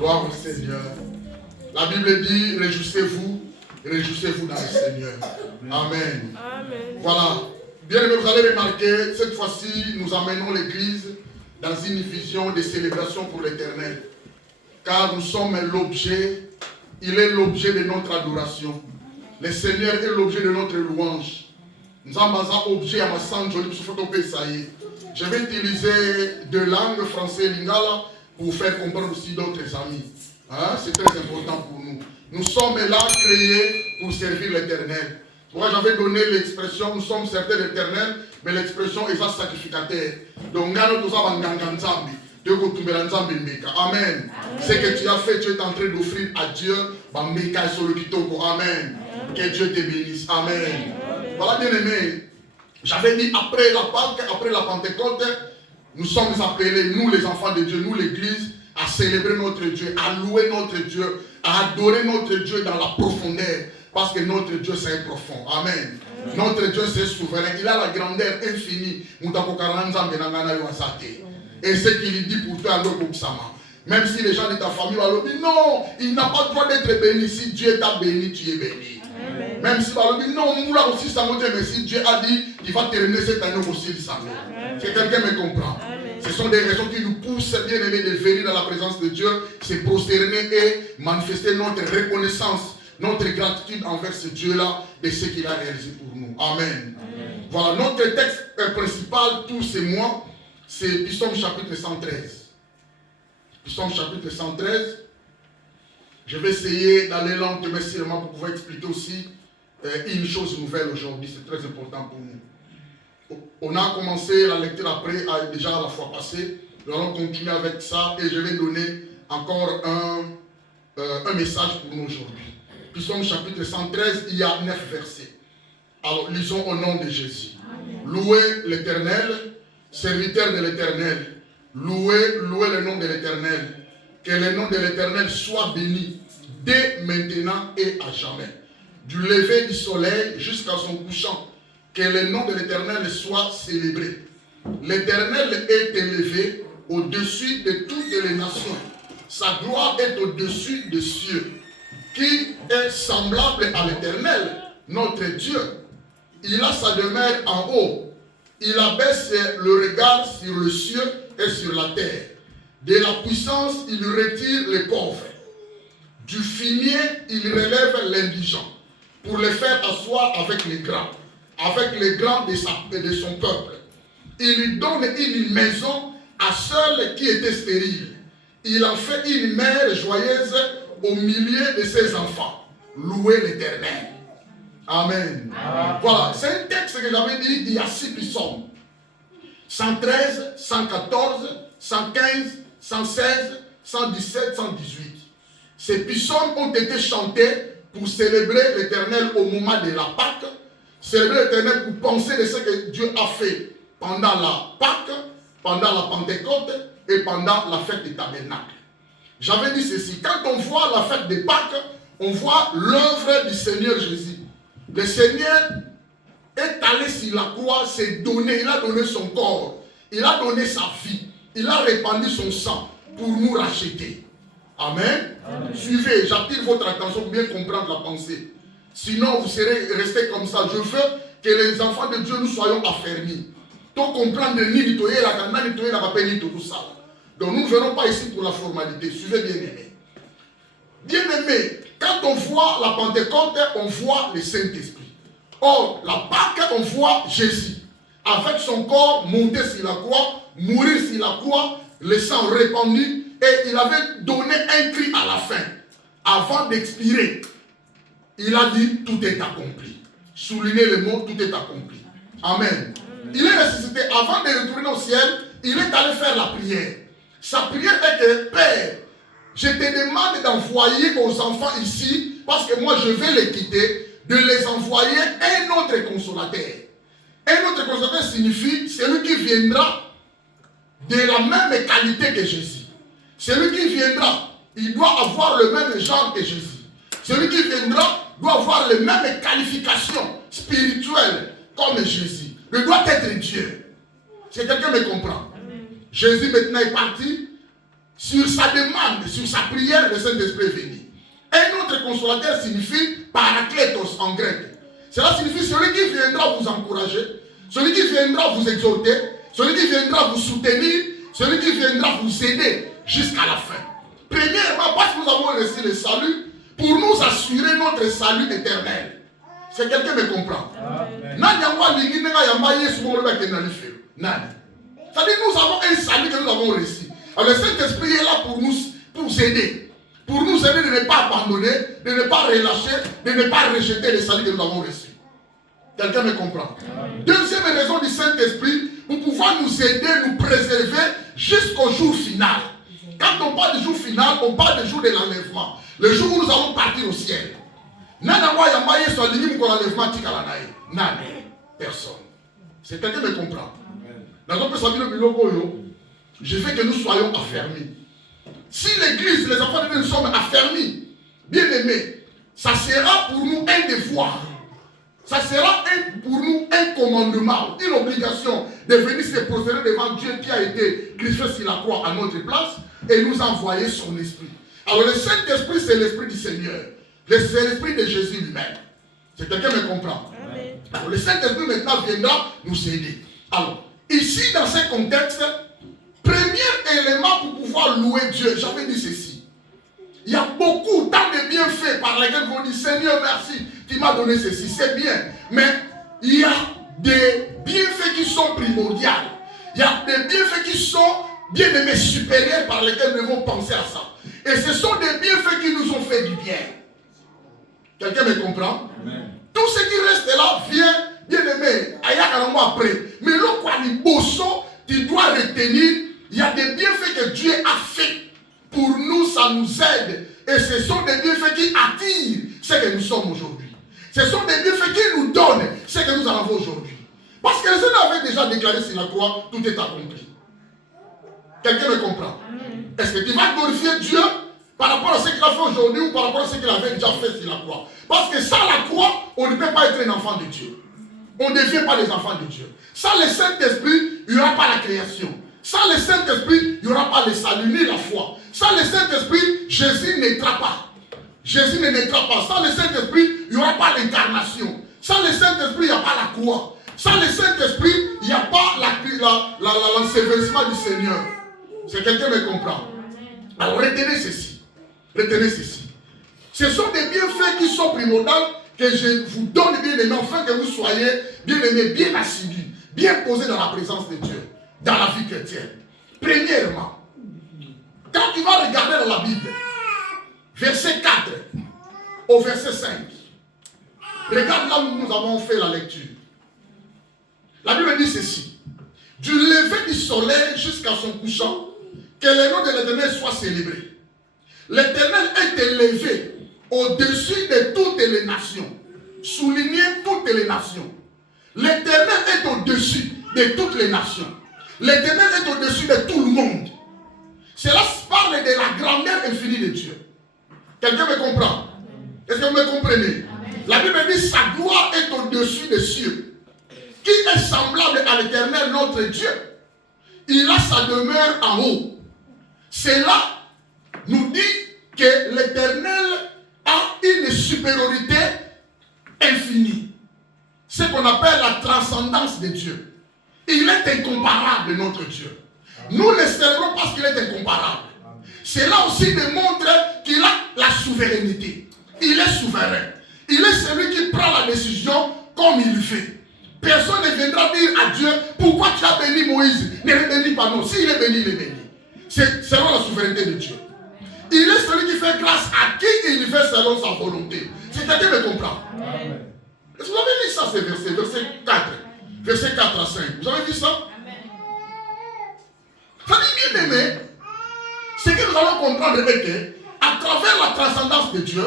Gloire au Seigneur. La Bible dit, réjouissez-vous dans le Seigneur. Amen. Amen. Voilà. Bien aimé, vous allez remarquer, cette fois-ci, nous amenons l'Église dans une vision de célébration pour l'Éternel. Car nous sommes l'objet, il est l'objet de notre adoration. Le Seigneur est l'objet de notre louange. Nous sommes un objet à ma santé, je vais utiliser deux langues, français et lingala, pour faire comprendre aussi d'autres amis. Hein? C'est très important pour nous. Nous sommes là créés pour servir l'Éternel. Moi, j'avais donné l'expression, nous sommes certains de l'Éternel, mais l'expression est un sacrificateur. Donc, amen. Ce que tu as fait, tu es en train d'offrir à Dieu. Amen. Que Dieu te bénisse. Amen. Voilà, bien aimé. J'avais dit après la Pâque, après la Pentecôte, nous sommes appelés, nous les enfants de Dieu, nous l'Église, à célébrer notre Dieu, à louer notre Dieu, à adorer notre Dieu dans la profondeur. Parce que notre Dieu c'est profond. Amen. Notre Dieu c'est souverain. Il a la grandeur infinie. Et ce qu'il dit pour toi, même si les gens de ta famille vont dire non, il n'a pas le droit d'être béni. Si Dieu t'a béni, tu es béni. Amen. Même si on dit non, moula aussi ça mais si Dieu a dit qu'il va terminer cette année aussi, ça va. Si quelqu'un me comprend. Amen. Ce sont des raisons qui nous poussent, bien aimés, de venir dans la présence de Dieu, se prosterner et manifester notre reconnaissance, notre gratitude envers ce Dieu-là de ce qu'il a réalisé pour nous. Amen. Amen. Voilà, notre texte principal tous ces mois, c'est Psaume chapitre 113. Psaume chapitre 113. Je vais essayer d'aller lentement, sûrement pour pouvoir expliquer aussi une chose nouvelle aujourd'hui. C'est très important pour nous. On a commencé la lecture après, déjà la fois passée. Nous allons continuer avec ça et je vais donner encore un message pour nous aujourd'hui. Psaume chapitre 113, il y a 9 versets. Alors, lisons au nom de Jésus. Amen. Louez l'Éternel, serviteur de l'Éternel. Louez le nom de l'Éternel. Que le nom de l'Éternel soit béni dès maintenant et à jamais. Du lever du soleil jusqu'à son couchant. Que le nom de l'Éternel soit célébré. L'Éternel est élevé au-dessus de toutes les nations. Sa gloire est au-dessus des cieux. Qui est semblable à l'Éternel, notre Dieu. Il a sa demeure en haut. Il abaisse le regard sur le ciel et sur la terre. De la puissance, il retire les pauvres. Du fumier, il relève l'indigent pour les faire asseoir avec les grands de son peuple. Il lui donne une maison à ceux qui étaient stériles. Il en fait une mère joyeuse au milieu de ses enfants. Louez l'Éternel. Amen. Amen. Voilà, c'est un texte que j'avais dit, il y a 6 psaumes. 113, 114, 115, 116, 117, 118. Ces psaumes ont été chantés pour célébrer l'Éternel au moment de la Pâque, célébrer l'Éternel pour penser de ce que Dieu a fait pendant la Pâque, pendant la Pentecôte et pendant la fête des tabernacles. J'avais dit ceci, quand on voit la fête des Pâques, on voit l'œuvre du Seigneur Jésus. Le Seigneur est allé sur la croix, s'est donné, il a donné son corps, il a donné sa vie, il a répandu son sang pour nous racheter. Amen. Amen. Suivez, j'attire votre attention pour bien comprendre la pensée. Sinon, vous serez restés comme ça. Je veux que les enfants de Dieu, nous soyons affermis. Tout comprendre ni la canna, ni la papel, tout ça. Donc nous ne venons pas ici pour la formalité. Suivez bien aimé. Bien aimé, quand on voit la Pentecôte, on voit le Saint-Esprit. Or, la Pâque, on voit Jésus. Avec son corps monté sur la croix, mourir sur la croix, le sang répandu, et il avait donné un cri à la fin. Avant d'expirer, il a dit tout est accompli. Soulignez le mot tout est accompli. Amen. Il est ressuscité. Avant de retourner au ciel, il est allé faire la prière. Sa prière est que, Père, je te demande d'envoyer aux enfants ici, parce que moi je vais les quitter, de les envoyer un autre consolateur. Un autre consolateur signifie celui qui viendra de la même qualité que Jésus. Celui qui viendra, il doit avoir le même genre que Jésus. Celui qui viendra doit avoir les mêmes qualifications spirituelles comme Jésus. Il doit être Dieu. Si quelqu'un me comprend. Jésus maintenant est parti. sur sa demande, sur sa prière, le Saint-Esprit est venu. Un autre consolateur signifie parakletos en grec. Cela signifie celui qui viendra vous encourager, celui qui viendra vous exhorter, celui qui viendra vous soutenir, celui qui viendra vous aider jusqu'à la fin. Premièrement, parce que nous avons reçu le salut, pour nous assurer notre salut éternel. C'est quelqu'un qui me comprend. C'est-à-dire nous avons un salut que nous avons reçu. Alors le Saint-Esprit est là pour nous aider. Pour nous aider de ne pas abandonner, de ne pas relâcher, de ne pas rejeter le salut que nous avons reçu. Quelqu'un me comprend. Deuxième raison du Saint-Esprit, pour pouvoir nous aider, nous préserver jusqu'au jour final. Quand on parle du jour final, on parle du jour de l'enlèvement. Le jour où nous allons partir au ciel. Personne. C'est quelqu'un qui me comprend. Je veux que nous soyons affermis. Si l'église, les enfants de Dieu, nous sommes affermis, bien aimés, ça sera pour nous un devoir. Ça sera pour nous un commandement, une obligation de venir se procéder devant Dieu qui a été crucifié sur la croix à notre place et nous envoyer son esprit. Alors le Saint-Esprit, c'est l'esprit du Seigneur. C'est l'esprit de Jésus lui-même. C'est quelqu'un qui me comprend. Amen. Alors le Saint-Esprit maintenant viendra nous aider. Alors, ici dans ce contexte, premier élément pour pouvoir louer Dieu, j'avais dit ceci. Il y a beaucoup tant de bienfaits par lesquels on dit Seigneur merci, tu m'as donné ceci, c'est bien. Mais il y a des bienfaits qui sont primordiaux. Il y a des bienfaits qui sont bien aimés supérieurs par lesquels nous devons penser à ça. Et ce sont des bienfaits qui nous ont fait du bien. Quelqu'un me comprend? Amen. Tout ce qui reste là vient, bien aimé, après. Mais le quoi du bosso, tu dois retenir, il y a des bienfaits que Dieu a fait pour nous, ça nous aide. Et ce sont des bienfaits qui attirent ce que nous sommes aujourd'hui. Ce sont des bienfaits qui nous donnent ce que nous avons aujourd'hui. Parce que le Seigneur avait déjà déclaré sur la croix, tout est accompli. Quelqu'un me comprend? Est-ce que tu vas glorifier Dieu par rapport à ce qu'il a fait aujourd'hui ou par rapport à ce qu'il avait déjà fait sur la croix? Parce que sans la croix, on ne peut pas être un enfant de Dieu. On ne devient pas des enfants de Dieu. Sans le Saint-Esprit, il n'y aura pas la création. Sans le Saint-Esprit, il n'y aura pas le salut ni la foi. Sans le Saint-Esprit, Jésus naîtra pas. Jésus ne naîtra pas. Sans le Saint-Esprit, il n'y aura pas l'incarnation. Sans le Saint-Esprit, il n'y a pas la croix. Sans le Saint-Esprit, il n'y a pas l'ensevelissement du Seigneur. C'est quelqu'un qui me comprend. Alors retenez ceci. Retenez ceci. Ce sont des bienfaits qui sont primordiaux que je vous donne, bien aimés, afin que vous soyez bien aimés, bien assidus, bien posés dans la présence de Dieu, dans la vie chrétienne. Premièrement, quand tu vas regarder dans la Bible, verset 4 au verset 5, regarde là où nous avons fait la lecture. La Bible dit ceci: du lever du soleil jusqu'à son couchant, que le nom de l'Éternel soit célébré. L'Éternel est élevé au-dessus de toutes les nations. Soulignez toutes les nations. L'Éternel est au-dessus de toutes les nations. L'Éternel est au-dessus de tout le monde. Cela parle de la grandeur infinie de Dieu. Quelqu'un me comprend? Est-ce que vous me comprenez? La Bible dit sa gloire est au-dessus des cieux. Qui est semblable à l'Éternel notre Dieu? Il a sa demeure en haut. Cela nous dit que l'Éternel a une supériorité infinie. Ce qu'on appelle la transcendance de Dieu. Il est incomparable, notre Dieu. Nous le célébrons parce qu'il est incomparable. Cela aussi démontre qu'il a la souveraineté. Il est souverain. Il est celui qui prend la décision comme il fait. Personne ne viendra dire à Dieu, pourquoi tu as béni Moïse? Ne le bénis pas, non. S'il est béni, il est béni. C'est selon la souveraineté de Dieu. Il est celui qui fait grâce à qui il fait selon sa volonté. C'est quelqu'un qui me comprend. Amen. Est-ce que vous avez lu ça, ces versets? Verset 4. Verset 4 à 5. Vous avez vu ça? Amen. Ça dit bien aimé. Ce que nous allons comprendre est que, à travers la transcendance de Dieu,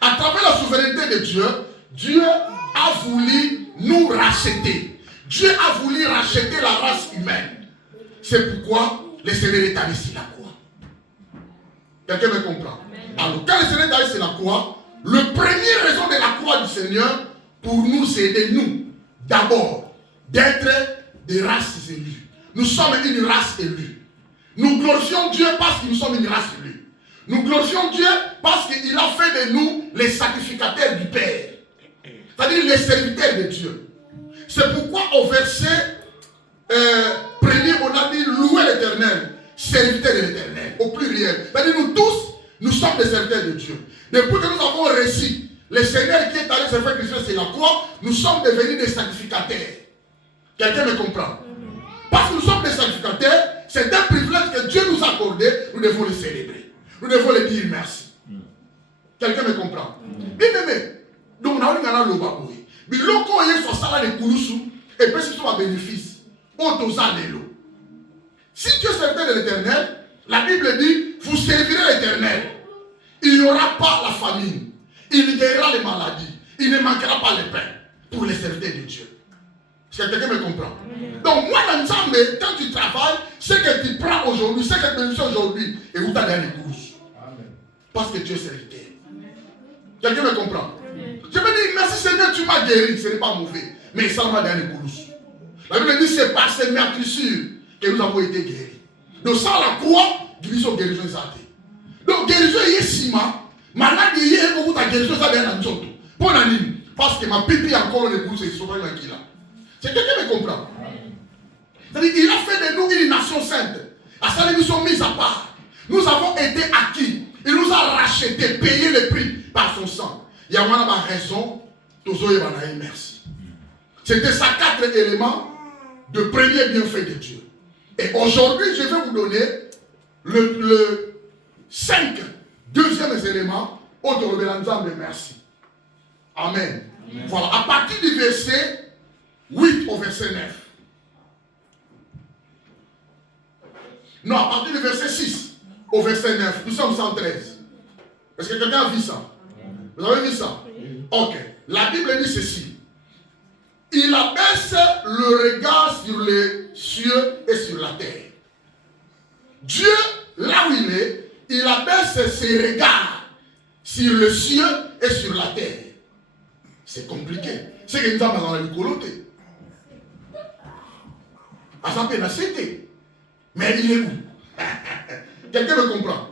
à travers la souveraineté de Dieu, Dieu a voulu nous racheter. Dieu a voulu racheter la race humaine. C'est pourquoi le Seigneur est allé sur la croix. Quelqu'un me comprend? Amen. Alors, quand le Seigneur est allé sur la croix, la première raison de la croix du Seigneur, pour nous aider, nous, d'abord, d'être des races élues. Nous sommes une race élue. Nous glorifions Dieu parce que nous sommes une race sur lui. Nous glorifions Dieu parce qu'il a fait de nous les sacrificateurs du Père. C'est-à-dire les serviteurs de Dieu. C'est pourquoi au verset premier, on a dit louer l'Éternel, serviteurs de l'Éternel, au pluriel. C'est-à-dire nous tous, nous sommes des serviteurs de Dieu. Depuis que nous avons reçu le Seigneur qui est allé se faire crucifier sur la croix, nous sommes devenus des sacrificateurs. Quelqu'un me comprend? Parce que nous sommes des sacrificateurs, c'est un privilège que Dieu nous a accordé, nous devons le célébrer. Nous devons le dire merci. Quelqu'un me comprend? Bien aimé. Donc, on a eu un lobaboui. Mais l'oko est sur ça, les koulousou, et puis c'est un bénéfice. Si tu es serviteur de l'Éternel, la Bible dit, vous servirez l'Éternel. Il n'y aura pas la famine. Il guérira les maladies. Il ne manquera pas le pain pour les serviteurs de Dieu. Est-ce que quelqu'un me comprend? Donc, moi, dans le quand tu travailles, ce que tu prends aujourd'hui, ce que tu fais aujourd'hui, et où tu as dans les courses. Parce que tu es serviteur. Quelqu'un me comprend? Je me dis, merci Seigneur, tu m'as guéri. Ce n'est pas mauvais. Mais ça m'a donné les courses. La Bible dit, c'est par ces meurtrissures que nous avons été guéris. Donc, sans la croix, nous sommes guéris. Donc, guérison est ciment. Maintenant, il y a beaucoup de guérison. Parce que ma pipi encore les courses, c'est souvent là. C'est quelqu'un me comprend? C'est-à-dire qu'il a fait de nous une nation sainte. À ça, nous sommes mis à part. Nous avons été acquis. Il nous a rachetés, payé le prix par son sang. Il y a une raison. Merci. C'était ça 4 éléments de premier bienfait de Dieu. Et aujourd'hui, je vais vous donner le 5 deuxième élément. Autour de l'ensemble, merci. Amen. Amen. Voilà, à partir du verset 8 au verset 9. Non, à partir du verset 6 au verset 9. Nous sommes 113. Est-ce que quelqu'un a vu ça? Vous avez vu ça? Ok. La Bible dit ceci. Il abaisse le regard sur les cieux et sur la terre. Dieu, là où il est, il abaisse ses regards sur le cieux et sur la terre. C'est compliqué. C'est que nous avons dans la coloté. À sa peine à cité. Mais il est où? Quelqu'un me comprend?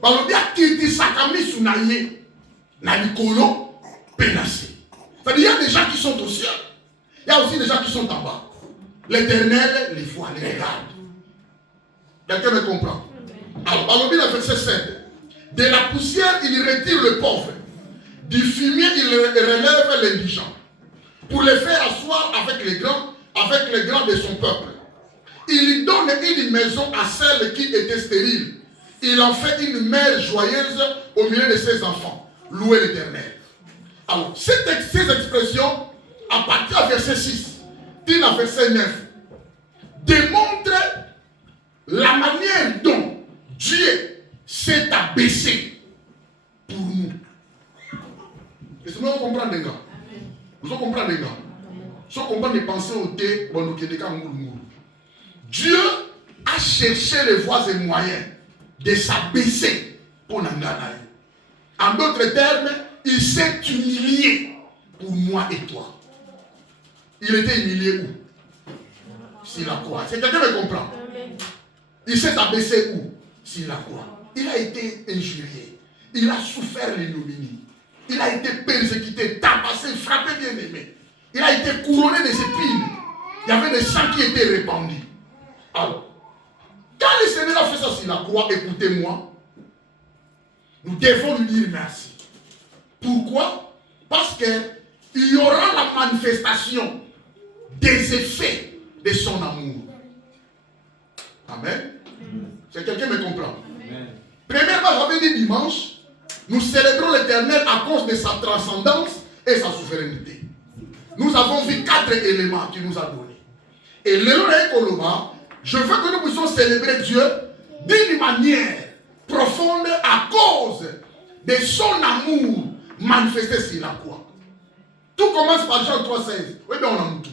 Parce que qui dit sakami sunaye na likolo pénacé. C'est-à-dire il y a des gens qui sont au ciel. Il y a aussi des gens qui sont en bas. L'Éternel les voit, les regarde. Quelqu'un me comprend? Alors, dans le verset 7. De la poussière, il retire le pauvre. Du fumier, il relève l'indigent. Pour les faire asseoir avec les grands de son peuple. Il donne une maison à celle qui était stérile. Il en fait une mère joyeuse au milieu de ses enfants. Louez l'Éternel. Alors, ces expressions, à partir du verset 6, dit à verset 9, démontrent la manière dont Dieu s'est abaissé pour nous. Est-ce que vous comprenez, les gars? Vous comprenez, les gars? Si vous comprenez les pensées au thé, Dieu a cherché les voies et moyens de s'abaisser pour Nanganaï. En d'autres termes, il s'est humilié pour moi et toi. Il était humilié où? Sur la croix. C'est quelqu'un me comprend? Il s'est abaissé où? Sur la croix. Il a été injurié. Il a souffert l'ignominie. Il a été persécuté, tabassé, frappé, bien aimé. Il a été couronné des épines. Il y avait des sangs qui étaient répandus. Alors, quand le Seigneur a fait ça sur la croix, écoutez-moi, nous devons lui dire merci. Pourquoi? Parce qu'il y aura la manifestation des effets de son amour. Amen. C'est quelqu'un qui me comprend? Amen. Premièrement, j'avais dit dimanche, nous célébrons l'Éternel à cause de sa transcendance et sa souveraineté. Nous avons vu 4 éléments qu'il nous a donnés. Et je veux que nous puissions célébrer Dieu d'une manière profonde à cause de son amour manifesté sur la croix. Tout commence par Jean 3,16. Oui, bien on a tout.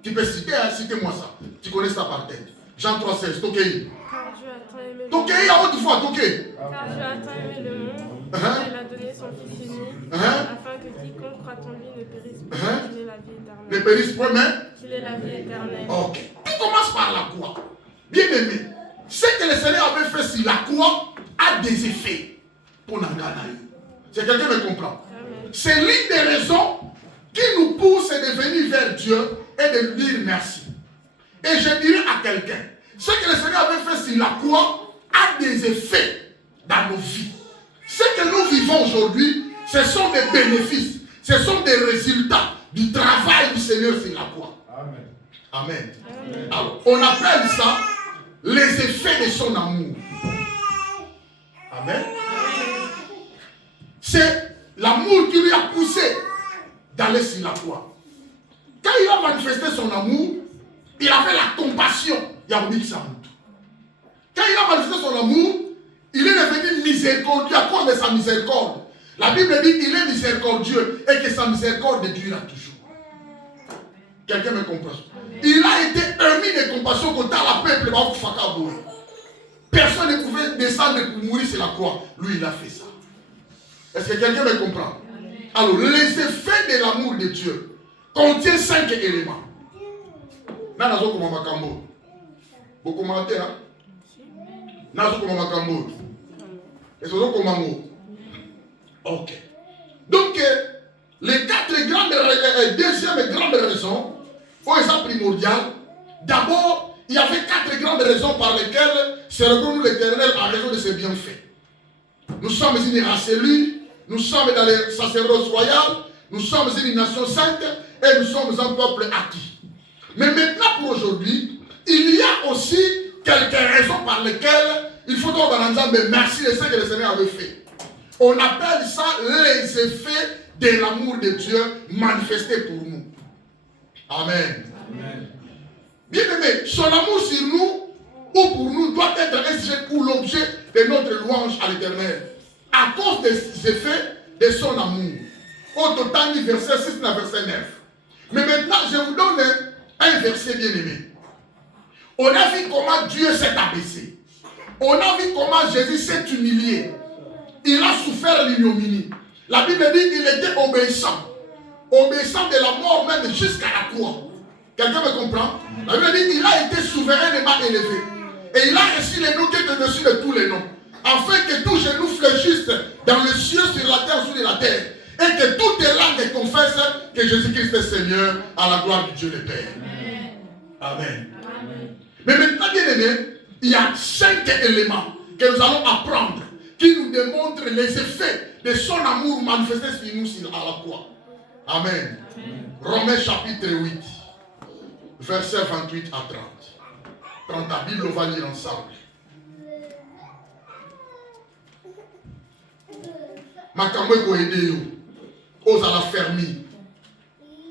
Tu peux citer, hein, citez-moi ça. Tu connais ça par tête. Jean 3,16. Toquez. Toquez à haute voix, toquez. Car Dieu a tant aimé le monde, il a donné son Fils unique, afin que quiconque croit en lui ne périsse pas, qu'il ait la vie éternelle. Ne périsse pas, mais qu'il ait la vie éternelle. Ok. Tout commence par la croix. Bien aimé, ce que le Seigneur avait fait sur la croix a des effets pour Nanganaï. C'est quelqu'un qui me comprend. C'est l'une des raisons qui nous pousse de venir vers Dieu et de lui dire merci. Et je dirais à quelqu'un, ce que le Seigneur avait fait sur la croix a des effets dans nos vies. Ce que nous vivons aujourd'hui, ce sont des bénéfices, ce sont des résultats du travail du Seigneur sur la croix. Amen. Amen. Amen. Alors, on appelle ça les effets de son amour. Amen. C'est l'amour qui lui a poussé d'aller sur la croix. Quand il a manifesté son amour, il avait la compassion. Quand il a manifesté son amour, il est devenu miséricordieux à cause de sa miséricorde. La Bible dit qu'il est miséricordieux et que sa miséricorde durera toujours. Quelqu'un me comprend? Il a été émis de compassion contre la peuple. Personne ne pouvait descendre pour mourir sur la croix. Lui, il a fait ça. Est-ce que quelqu'un me comprend? Alors, les effets de l'amour de Dieu contiennent 5 éléments. Nazo comme Makambo. Vous commentez, hein? Nazo comme Makambo. Et c'est comme Makambo. Ok. Donc, les 4 grandes, deuxième grande raison, pour exemple primordial, d'abord, il y avait 4 grandes raisons par lesquelles servons-nous l'Éternel en raison de ses bienfaits. Nous sommes une race élue, nous sommes dans le sacerdoce royal, nous sommes une nation sainte et nous sommes un peuple acquis. Mais maintenant pour aujourd'hui, il y a aussi quelques raisons par lesquelles il faut donc mais merci de ce que le Seigneur avait fait. On appelle ça les effets de l'amour de Dieu manifesté pour nous. Amen. Amen. Bien aimé, son amour sur nous ou pour nous doit être un sujet ou l'objet de notre louange à l'Éternel. À cause des effets de son amour. Au total, verset 6 à verset 9. Mais maintenant, je vous donne un verset bien aimé. On a vu comment Dieu s'est abaissé. On a vu comment Jésus s'est humilié. Il a souffert l'ignominie. La Bible dit qu'il était obéissant. Obéissant de la mort même jusqu'à la croix. Quelqu'un me comprend? La Bible dit qu'il a été souverainement élevé. Et il a reçu les noms qui est au-dessus de tous les noms. Afin que tous genoux fléchissent dans le ciel, sur la terre, sous la terre. Et que toutes les langues confessent que Jésus-Christ est Seigneur à la gloire du Dieu le Père. Amen. Amen. Mais maintenant, bien aimé, il y a 5 éléments que nous allons apprendre qui nous démontrent les effets de son amour manifesté sur nous à la croix. Amen. Amen. Romains chapitre 8, versets 28 à 30. Prends ta Bible, on va lire ensemble. Makambo ko aider yo. Oza la fermi.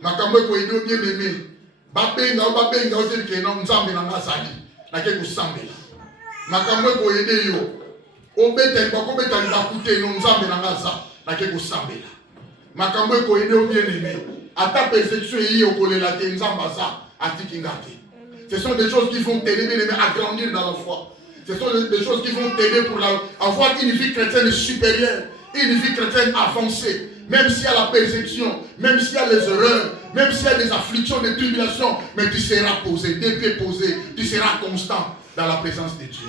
Makambo ko aider bien aimé. Babenga o dire que non nzambe na ngazali. Na ke kusambela. Makambo ko aider yo. Obeta ko beta ni bakute no nzambe na ngaza. Na ke kusambela. Makambo ko aider bien aimé. Ata persécution yi okolela te nzamba za atiki ngate. Ce sont des choses qui vont t'aider bien aimé à grandir dans la foi. Ce sont des choses qui vont t'aider pour avoir une vie chrétienne supérieure. Une vie chrétienne avancée, même s'il y a la persécution, même s'il y a les erreurs, même s'il y a des afflictions, des tribulations, mais tu seras posé, des pieds posés, tu seras constant dans la présence de Dieu.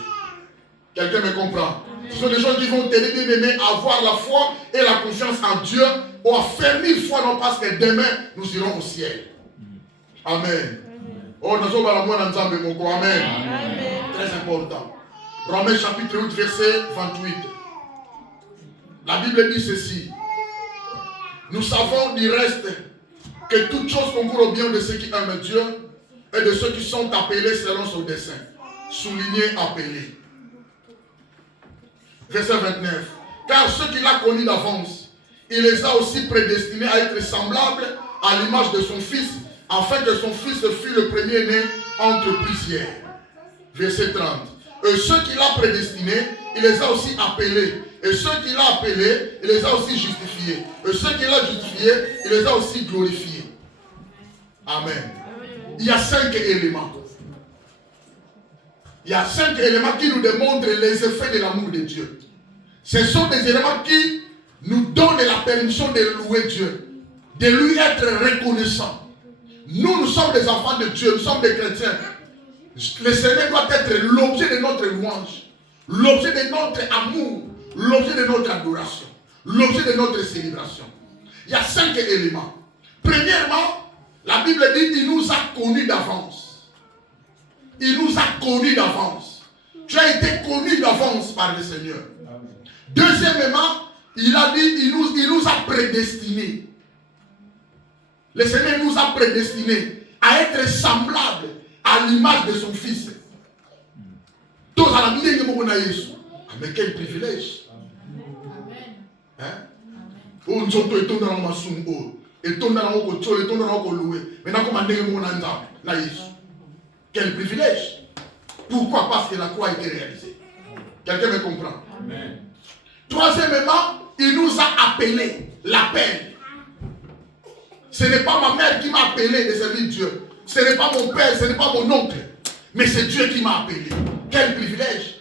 Quelqu'un me comprend? Ce sont des choses qui vont t'aider bien aimé à avoir la foi et la confiance en Dieu, ou à faire 1000 fois, non parce que demain nous irons au ciel. Amen. Oh, nous sommes à la moindre ensemble, mon corps. Amen. Très important. Romains chapitre 8, verset 28. La Bible dit ceci. Nous savons du reste que toutes choses concourent au bien de ceux qui aiment Dieu et de ceux qui sont appelés selon son dessein. Souligné, appelé. Verset 29. Car ceux qu'il a connus d'avance, il les a aussi prédestinés à être semblables à l'image de son Fils, afin que son Fils fût le premier-né entre plusieurs. Verset 30. Et ceux qu'il a prédestinés, il les a aussi appelés. Et ceux qu'il a appelés, il les a aussi justifiés. Et ceux qu'il a justifiés, il les a aussi glorifiés. Amen. Il y a 5 éléments. Il y a 5 éléments qui nous démontrent les effets de l'amour de Dieu. Ce sont des éléments qui nous donnent la permission de louer Dieu, de lui être reconnaissant. Nous sommes des enfants de Dieu, nous sommes des chrétiens. Le Seigneur doit être l'objet de notre louange, l'objet de notre amour, l'objet de notre adoration, l'objet de notre célébration. Il y a 5 éléments. Premièrement, la Bible dit qu'il nous a connus d'avance. Il nous a connus d'avance. Tu as été connu d'avance par le Seigneur. Deuxièmement, il a dit qu'il nous a prédestinés. Le Seigneur nous a prédestinés à être semblables à l'image de son Fils. Mais quel privilège. Hein? Oh, nous sommes tous dans le masum. Et tous dans le kotol, et tous dans le loué. Maintenant, comment dire quel privilège. Pourquoi? Parce que la croix a été réalisée. Quelqu'un me comprend? Amen. Troisièmement, il nous a appelés. L'appel. Ce n'est pas ma mère qui m'a appelé de servir Dieu. Ce n'est pas mon père, ce n'est pas mon oncle. Mais c'est Dieu qui m'a appelé. Quel privilège.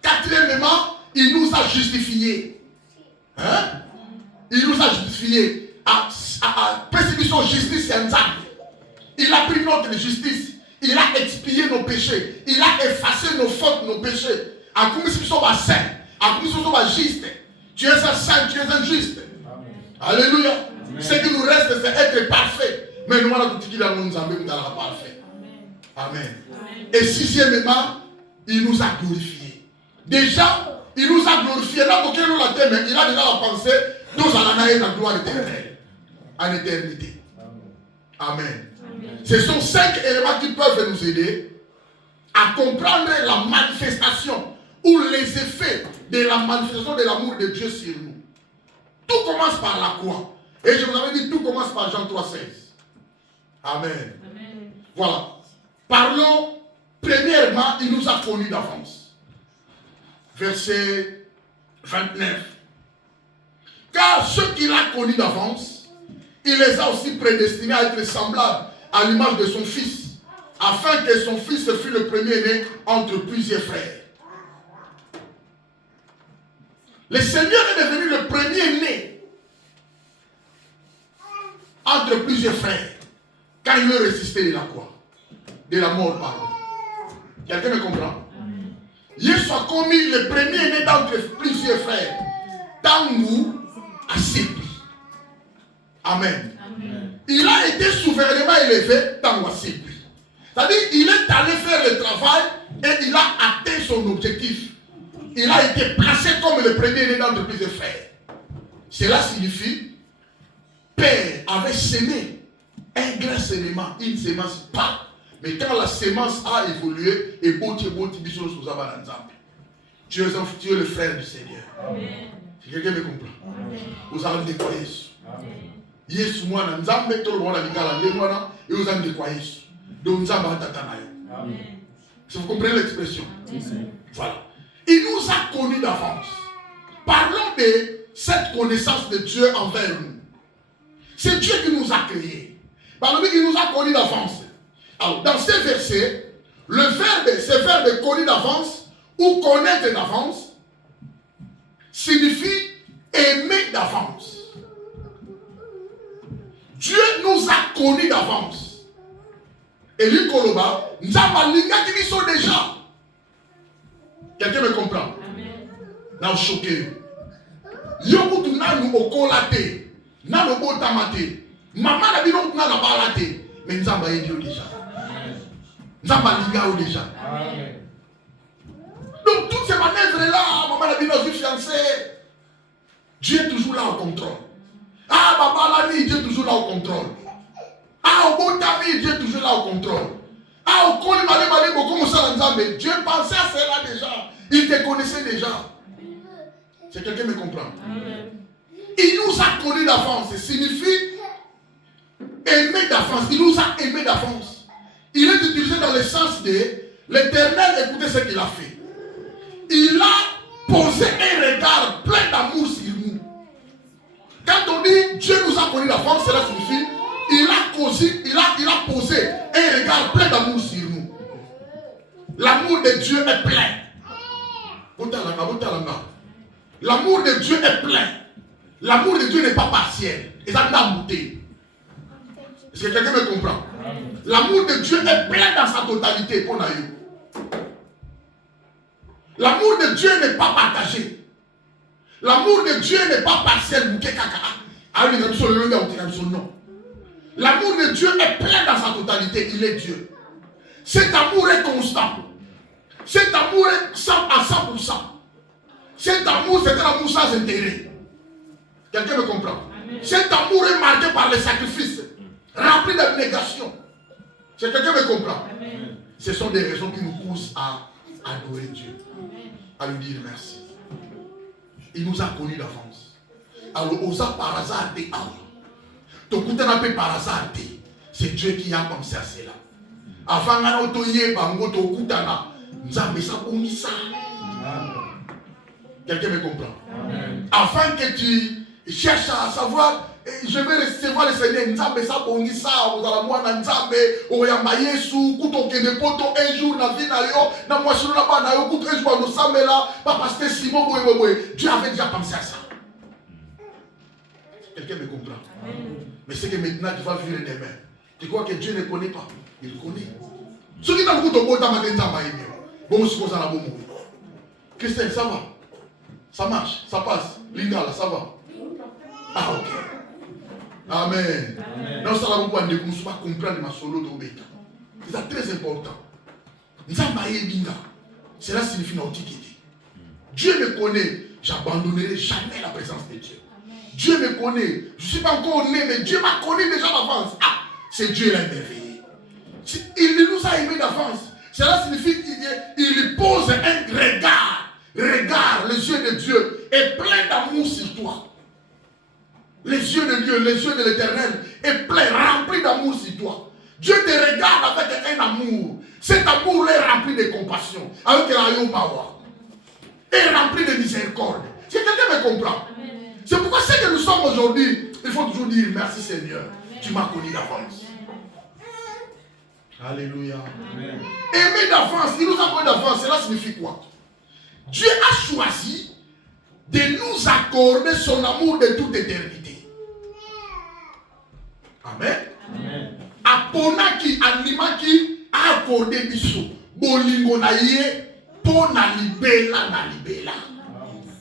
Quatrièmement, il nous a justifiés. Hein? Il nous a justifiés. À persécution, justice et ensemble. Il a pris notre justice. Il a expié nos péchés. Il a effacé nos fautes, nos péchés. À commission va saint. À commission va juste. Tu es un saint, tu es un juste. Amen. Alléluia. Amen. Ce qui nous reste, c'est être parfait. Mais nous, on a tout qui dans nous parfait. Amen. Amen. Et sixièmement, il nous a glorifiés. Déjà, il nous a glorifiés. Là, pour qu'il nous la terre, il a déjà la pensée. Nous allons aller dans la gloire éternelle. En éternité. Amen. Amen. Ce sont 5 éléments qui peuvent nous aider à comprendre la manifestation ou les effets de la manifestation de l'amour de Dieu sur nous. Tout commence par la croix. Et je vous avais dit, tout commence par Jean 3,16. Amen. Amen. Voilà. Parlons, premièrement, il nous a connus d'avance. Verset 29. Car ceux qu'il a connus d'avance, il les a aussi prédestinés à être semblables à l'image de son Fils, afin que son Fils fût le premier-né entre plusieurs frères. Le Seigneur est devenu le premier-né entre plusieurs frères quand il veut résister de la croix, de la mort, pardon. Quelqu'un me comprend? Jésus a commis le premier-né d'entre plusieurs frères. Tant nous a servi. Amen. Amen. Il a été souverainement élevé dans la servi. C'est-à-dire, il est allé faire le travail et il a atteint son objectif. Il a été placé comme le premier-né d'entre plusieurs frères. Cela signifie, Père avait semé un grand sémément, une sémence pas. Mais quand la sémence a évolué, et tu es le frère du Seigneur. Amen. Si quelqu'un me comprend, vous allez me décroyer. Yes, moi, nous avons mis tout le monde à l'école, et vous allez me décroyer. Donc, nous avons Amen. Vous comprenez l'expression? Voilà. Il nous a connus d'avance. Parlons de cette connaissance de Dieu envers nous. C'est Dieu qui nous a créés. Parlons qu'il nous a connus d'avance. Alors, dans ces versets, ce verbe connu d'avance ou connaître d'avance signifie aimer d'avance. Dieu nous a connus d'avance. Et lui, Koloba, nous avons qui sont déjà. Quelqu'un me comprend? Nous choqué. Yokutu na nous okolate, na nous otamate. Maman n'a dit non na balate, mais nous avons déjà. Nous avons déjà. Donc toutes ces manœuvres-là, maman a dit non, je suis fiancé. Dieu est toujours là au contrôle. Ah, papa l'ami, Dieu est toujours là au contrôle. Ah, au bon ami, Dieu est toujours là au contrôle. Ah, au Koli Malé, comment ça l'ensemble? Dieu pensait à cela déjà. Il te connaissait déjà. C'est quelqu'un qui me comprend. Amen. Il nous a connus d'avance. Ça signifie aimer d'avance. Il nous a aimés d'avance. Il est utilisé dans le sens de l'Éternel, écoutez ce qu'il a fait. Il a posé un regard plein d'amour sur nous. Quand on dit Dieu nous a connus d'avance, cela signifie il a posé un regard plein d'amour sur nous. L'amour de Dieu est plein. L'amour de Dieu est plein. L'amour de Dieu n'est pas partiel. Et ça n'a pas. Est-ce que quelqu'un me comprend? L'amour de Dieu est plein dans sa totalité. L'amour de Dieu n'est pas partagé. L'amour de Dieu n'est pas partiel. Non. L'amour de Dieu est plein dans sa totalité. Il est Dieu. Cet amour est constant. Cet amour est à 100%. Cet amour, c'est un amour sans intérêt. Quelqu'un me comprend? Amen. Cet amour est marqué par les sacrifices, rempli d'abnégation. C'est quelqu'un me comprend? Amen. Ce sont des raisons qui nous poussent à adorer Dieu, à lui dire merci. Il nous a connus d'avance. Alors, osa par hasard des âmes. Par hasard, c'est Dieu qui a pensé à cela. Avant quelqu'un me comprend? Amen. Afin que tu cherches à savoir, je vais recevoir le Seigneur, Nzambe sa bongisa, ozalamwa Nzambe, oyamba Yesu, kuto kende poto un jour na vie na yo, na mwasuru na ba na yo, kuto un jour no samela, pas pasteur Simon boye. Dieu avait déjà pensé à ça. Quelqu'un me comprend? Amen. Mais c'est que maintenant tu vas vivre demain. Tu crois que Dieu ne connaît pas? Il connaît. Ce qui t'a beaucoup de beau dans ma tête, bon, je suppose à la bonne. Christelle, ça va? Ça marche, ça passe. Lingala, ça va? Ah, ok. Amen. Non, ça va vous comprendre ma solo de Obeka. C'est très important. Cela signifie n'autikité. Dieu me connaît, j'abandonnerai jamais la présence de Dieu. Dieu me connaît, je ne suis pas encore né, mais Dieu m'a connu déjà d'avance. Ah, c'est Dieu l'a émerveillé. Il nous a aimés d'avance. Cela signifie qu'il pose un regard. Regarde, les yeux de Dieu est plein d'amour sur toi. Les yeux de Dieu, les yeux de l'Éternel est plein, rempli d'amour sur toi. Dieu te regarde avec un amour. Cet amour est rempli de compassion. Avec la yomawa. Est rempli de miséricorde. Si quelqu'un me comprend. C'est pourquoi ce que nous sommes aujourd'hui, il faut toujours dire merci Seigneur. Tu m'as connu d'avance. Alléluia. Amen. Aimer d'avance, il nous a connu d'avance. Cela signifie quoi? Dieu a choisi de nous accorder son amour de toute éternité. Amen. Aponaki, animaki, a accordé biso. Bolingo na ye, po na libela na libela.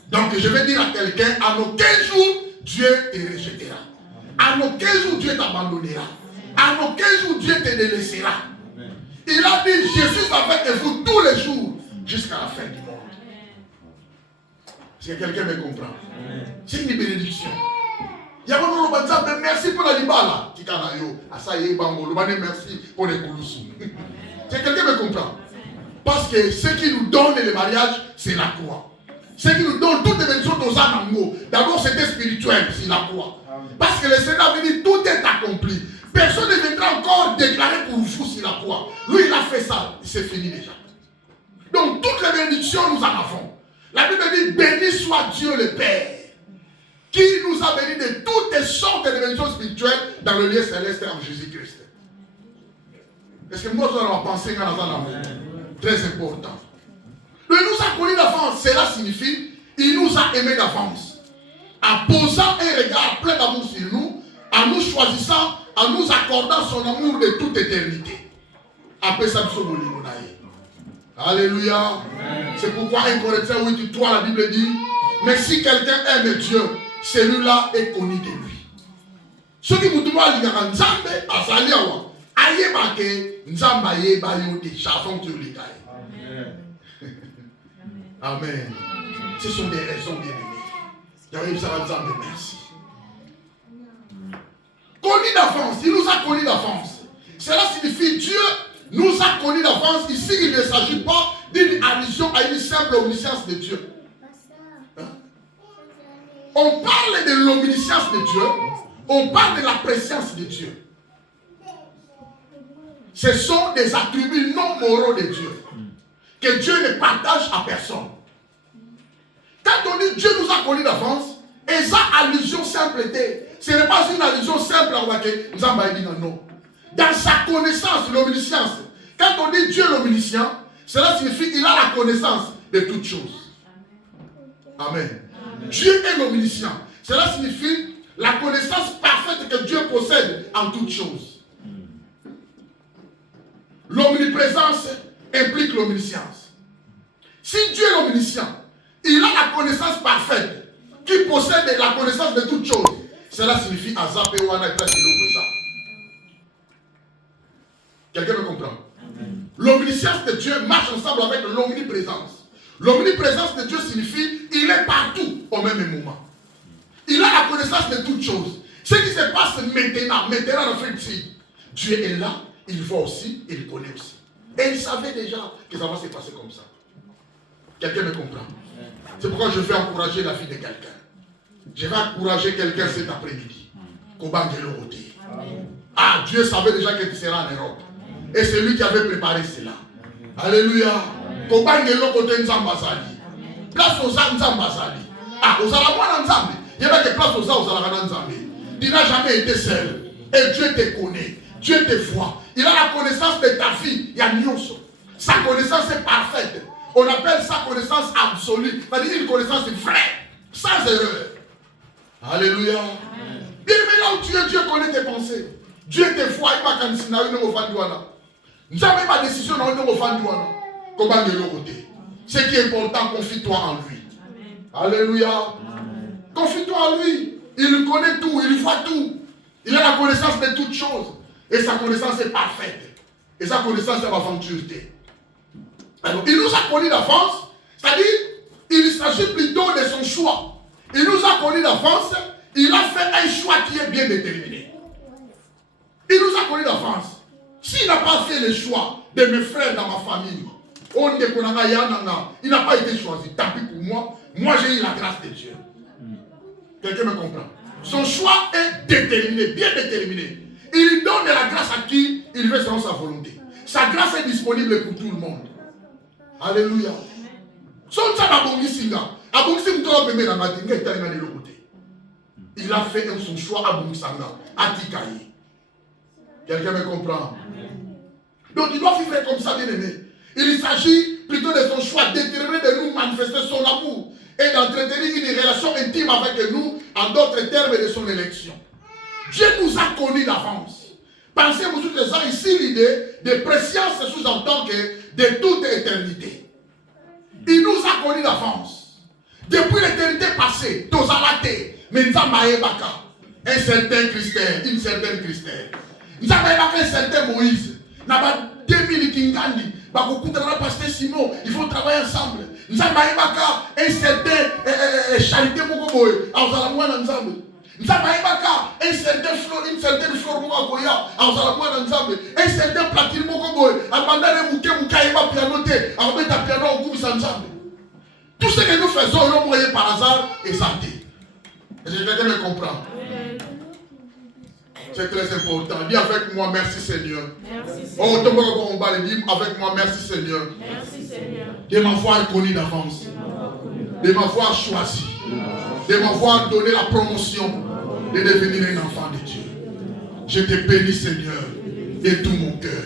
Donc je vais dire à quelqu'un, à nos 15 jours, Dieu te rejettera. À nos 15 jours, Dieu t'abandonnera. À nos 15 jours, Dieu te délaissera. Il a dit, je suis avec vous tous les jours, jusqu'à la fin du monde. Est-ce que quelqu'un me comprend? C'est une bénédiction. Il y a un merci pour la libala. Merci pour les koulousou. C'est quelqu'un me comprend? Parce que ce qui nous donne le mariage, c'est la croix. Ce qui nous donne toutes les bénédictions aux animaux. D'abord, c'était spirituel, c'est la croix. Parce que le Seigneur a dit, tout est accompli. Personne ne viendra encore déclarer pour vous sur la croix. Lui, il a fait ça. C'est fini déjà. Donc, toutes les bénédictions, nous en avons. La Bible dit, béni soit Dieu le Père, qui nous a bénis de toutes sortes de bénédictions spirituelles dans le lieu céleste en Jésus-Christ. Est-ce que moi, je dois penser dans l'amour? Très important. Il nous a connus d'avance. Cela signifie, il nous a aimés d'avance. En posant un regard plein d'amour sur nous, en nous choisissant, en nous accordant son amour de toute éternité. Après ça, nous sommes Alléluia. C'est pourquoi 1 Corinthiens 8:3, la Bible dit, mais si quelqu'un aime Dieu, celui-là est connu de lui. Ce qui vous demande à dire, Nzambe, Azaliawa, Ayebake, Nzamba Yeba Yode, Chafon Tulikai. Amen. Ce sont des raisons bien aimées. Merci. Connu d'avance, il nous a connus d'avance. Cela signifie Dieu nous a connus d'avance. Ici, il ne s'agit pas d'une allusion à une simple omniscience de Dieu. Hein? On parle de l'omniscience de Dieu. On parle de la présence de Dieu. Ce sont des attributs non moraux de Dieu que Dieu ne partage à personne. Quand on dit Dieu nous a connus d'avance, et ça, allusion simple était. Ce n'est pas une allusion simple à laquelle nous avons dit non. Dans sa connaissance, l'omniscience. Quand on dit Dieu l'omniscient, cela signifie qu'il a la connaissance de toutes choses. Amen. Dieu est l'omniscient. Cela signifie la connaissance parfaite que Dieu possède en toutes choses. L'omniprésence implique l'omniscience. Si Dieu est omniscient, il a la connaissance parfaite, qui possède la connaissance de toutes choses. Cela signifie Azap et Wana et place de. Quelqu'un me comprend? L'omniscience de Dieu marche ensemble avec l'omniprésence. L'omniprésence de Dieu signifie il est partout au même moment. Il a la connaissance de toutes choses. Ce qui se passe maintenant en fait, Dieu est là, il voit aussi, il connaît aussi. Et il savait déjà que ça va se passer comme ça. Quelqu'un me comprend? C'est pourquoi je vais encourager la fille de quelqu'un. Je vais encourager quelqu'un cet après-midi. Ah, Dieu savait déjà que tu seras en Europe. Et c'est lui qui avait préparé cela. Alléluia. Place aux Nzambazali. Ah, aux Alamouan Nzambi. Il y avait que place aux Alamouan Nzambi. Tu n'as jamais été seul. Et Dieu te connaît. Dieu te voit. Il a la connaissance de ta vie. Il y a Nyonso. Sa connaissance est parfaite. On appelle sa connaissance absolue. C'est-à-dire une connaissance vraie. Sans erreur. Alléluia. Bien, mais là où tu es, Dieu connaît tes pensées. Dieu te voit. Il m'a candidat à une offense. Nous avons ma décision dans une offense. Comment de l'autre côté. Ce qui est important, confie-toi en lui. Alléluia. Confie-toi en lui. Il connaît tout, il voit tout. Il a la connaissance de toutes choses. Et sa connaissance est parfaite. Et sa connaissance est aventureté. Alors, il nous a connus d'avance. C'est-à-dire, il s'agit plutôt de son choix. Il nous a connus d'avance. Il a fait un choix qui est bien déterminé. Il nous a connus d'avance. S'il n'a pas fait le choix de mes frères dans ma famille, il n'a pas été choisi. Tant pis pour moi. Moi, j'ai eu la grâce de Dieu. Quelqu'un me comprend? Son choix est déterminé, bien déterminé. Il donne la grâce à qui il veut selon sa volonté. Sa grâce est disponible pour tout le monde. Alléluia. Il a fait son choix à Bounsanga, à Tikaï. Quelqu'un me comprend? Donc il doit vivre comme ça, bien aimé. Il s'agit plutôt de son choix déterminé de nous manifester son amour et d'entretenir une relation intime avec nous, en d'autres termes de son élection. Dieu nous a connus d'avance. Pensez-vous toutes les gens ici, l'idée de préscience sous-entend que de toute éternité. Il nous a connus d'avance. Depuis l'éternité passée, Tozalate, Menzamaebaka, un certain Christelle, une certaine Christelle. Nzamaebaka, un certain Moïse. Naba 2000 Kingandi, Pasteur Simon, il faut travailler ensemble. Nzamaebaka, un certain Charité Mokoboy, Aozalamouan ensemble. Nzamaebaka, un certain Flor, une certaine Flor Mokoboya, Aozalamouan ensemble. Un certain Platine Mokoboy, Abandane Mouké Moukaïba pianoté, Abeta piano au groupe ensemble. Tout ce que nous faisons, nous moyen par hasard est santé. Je vais me comprendre. C'est très important. Dis avec moi, merci Seigneur. Merci Oh, Seigneur. dis avec moi, merci Seigneur. Merci Seigneur. De m'avoir connu d'avance. De m'avoir choisi. De m'avoir donné la promotion de devenir un enfant de Dieu. Je te bénis Seigneur de tout mon cœur.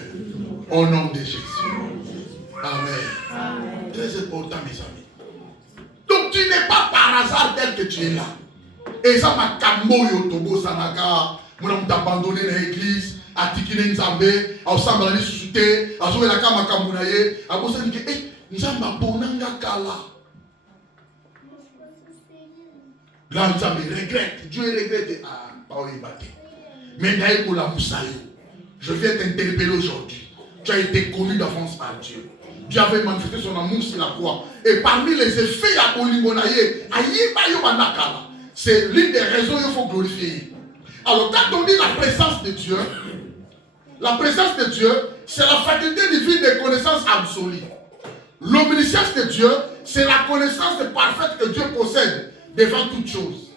Au nom de Jésus. Amen. Très important mes amis. Donc tu n'es pas par hasard tel que tu es là. Et ça m'a camboyo tobo sanaka. Muna abandonné l'église, a tikine nzambe, a osamba la susute, a joué la kama kamunaye, a bossa dit eh nzamba bonanga kala. Là nzambe regrette, Dieu regrette ah pas oibate. Mais d'ailleurs pour la moussaïo, je viens t'interpeller aujourd'hui. Tu as été connu d'avance par Dieu. Dieu avait manifesté son amour sur la croix. Et parmi les effets à Bolimonaye, c'est l'une des raisons qu'il faut glorifier. Alors, quand on dit la présence de Dieu, c'est la faculté divine de connaissance absolue. L'omniscience de Dieu, c'est la connaissance parfaite que Dieu possède devant toutes choses.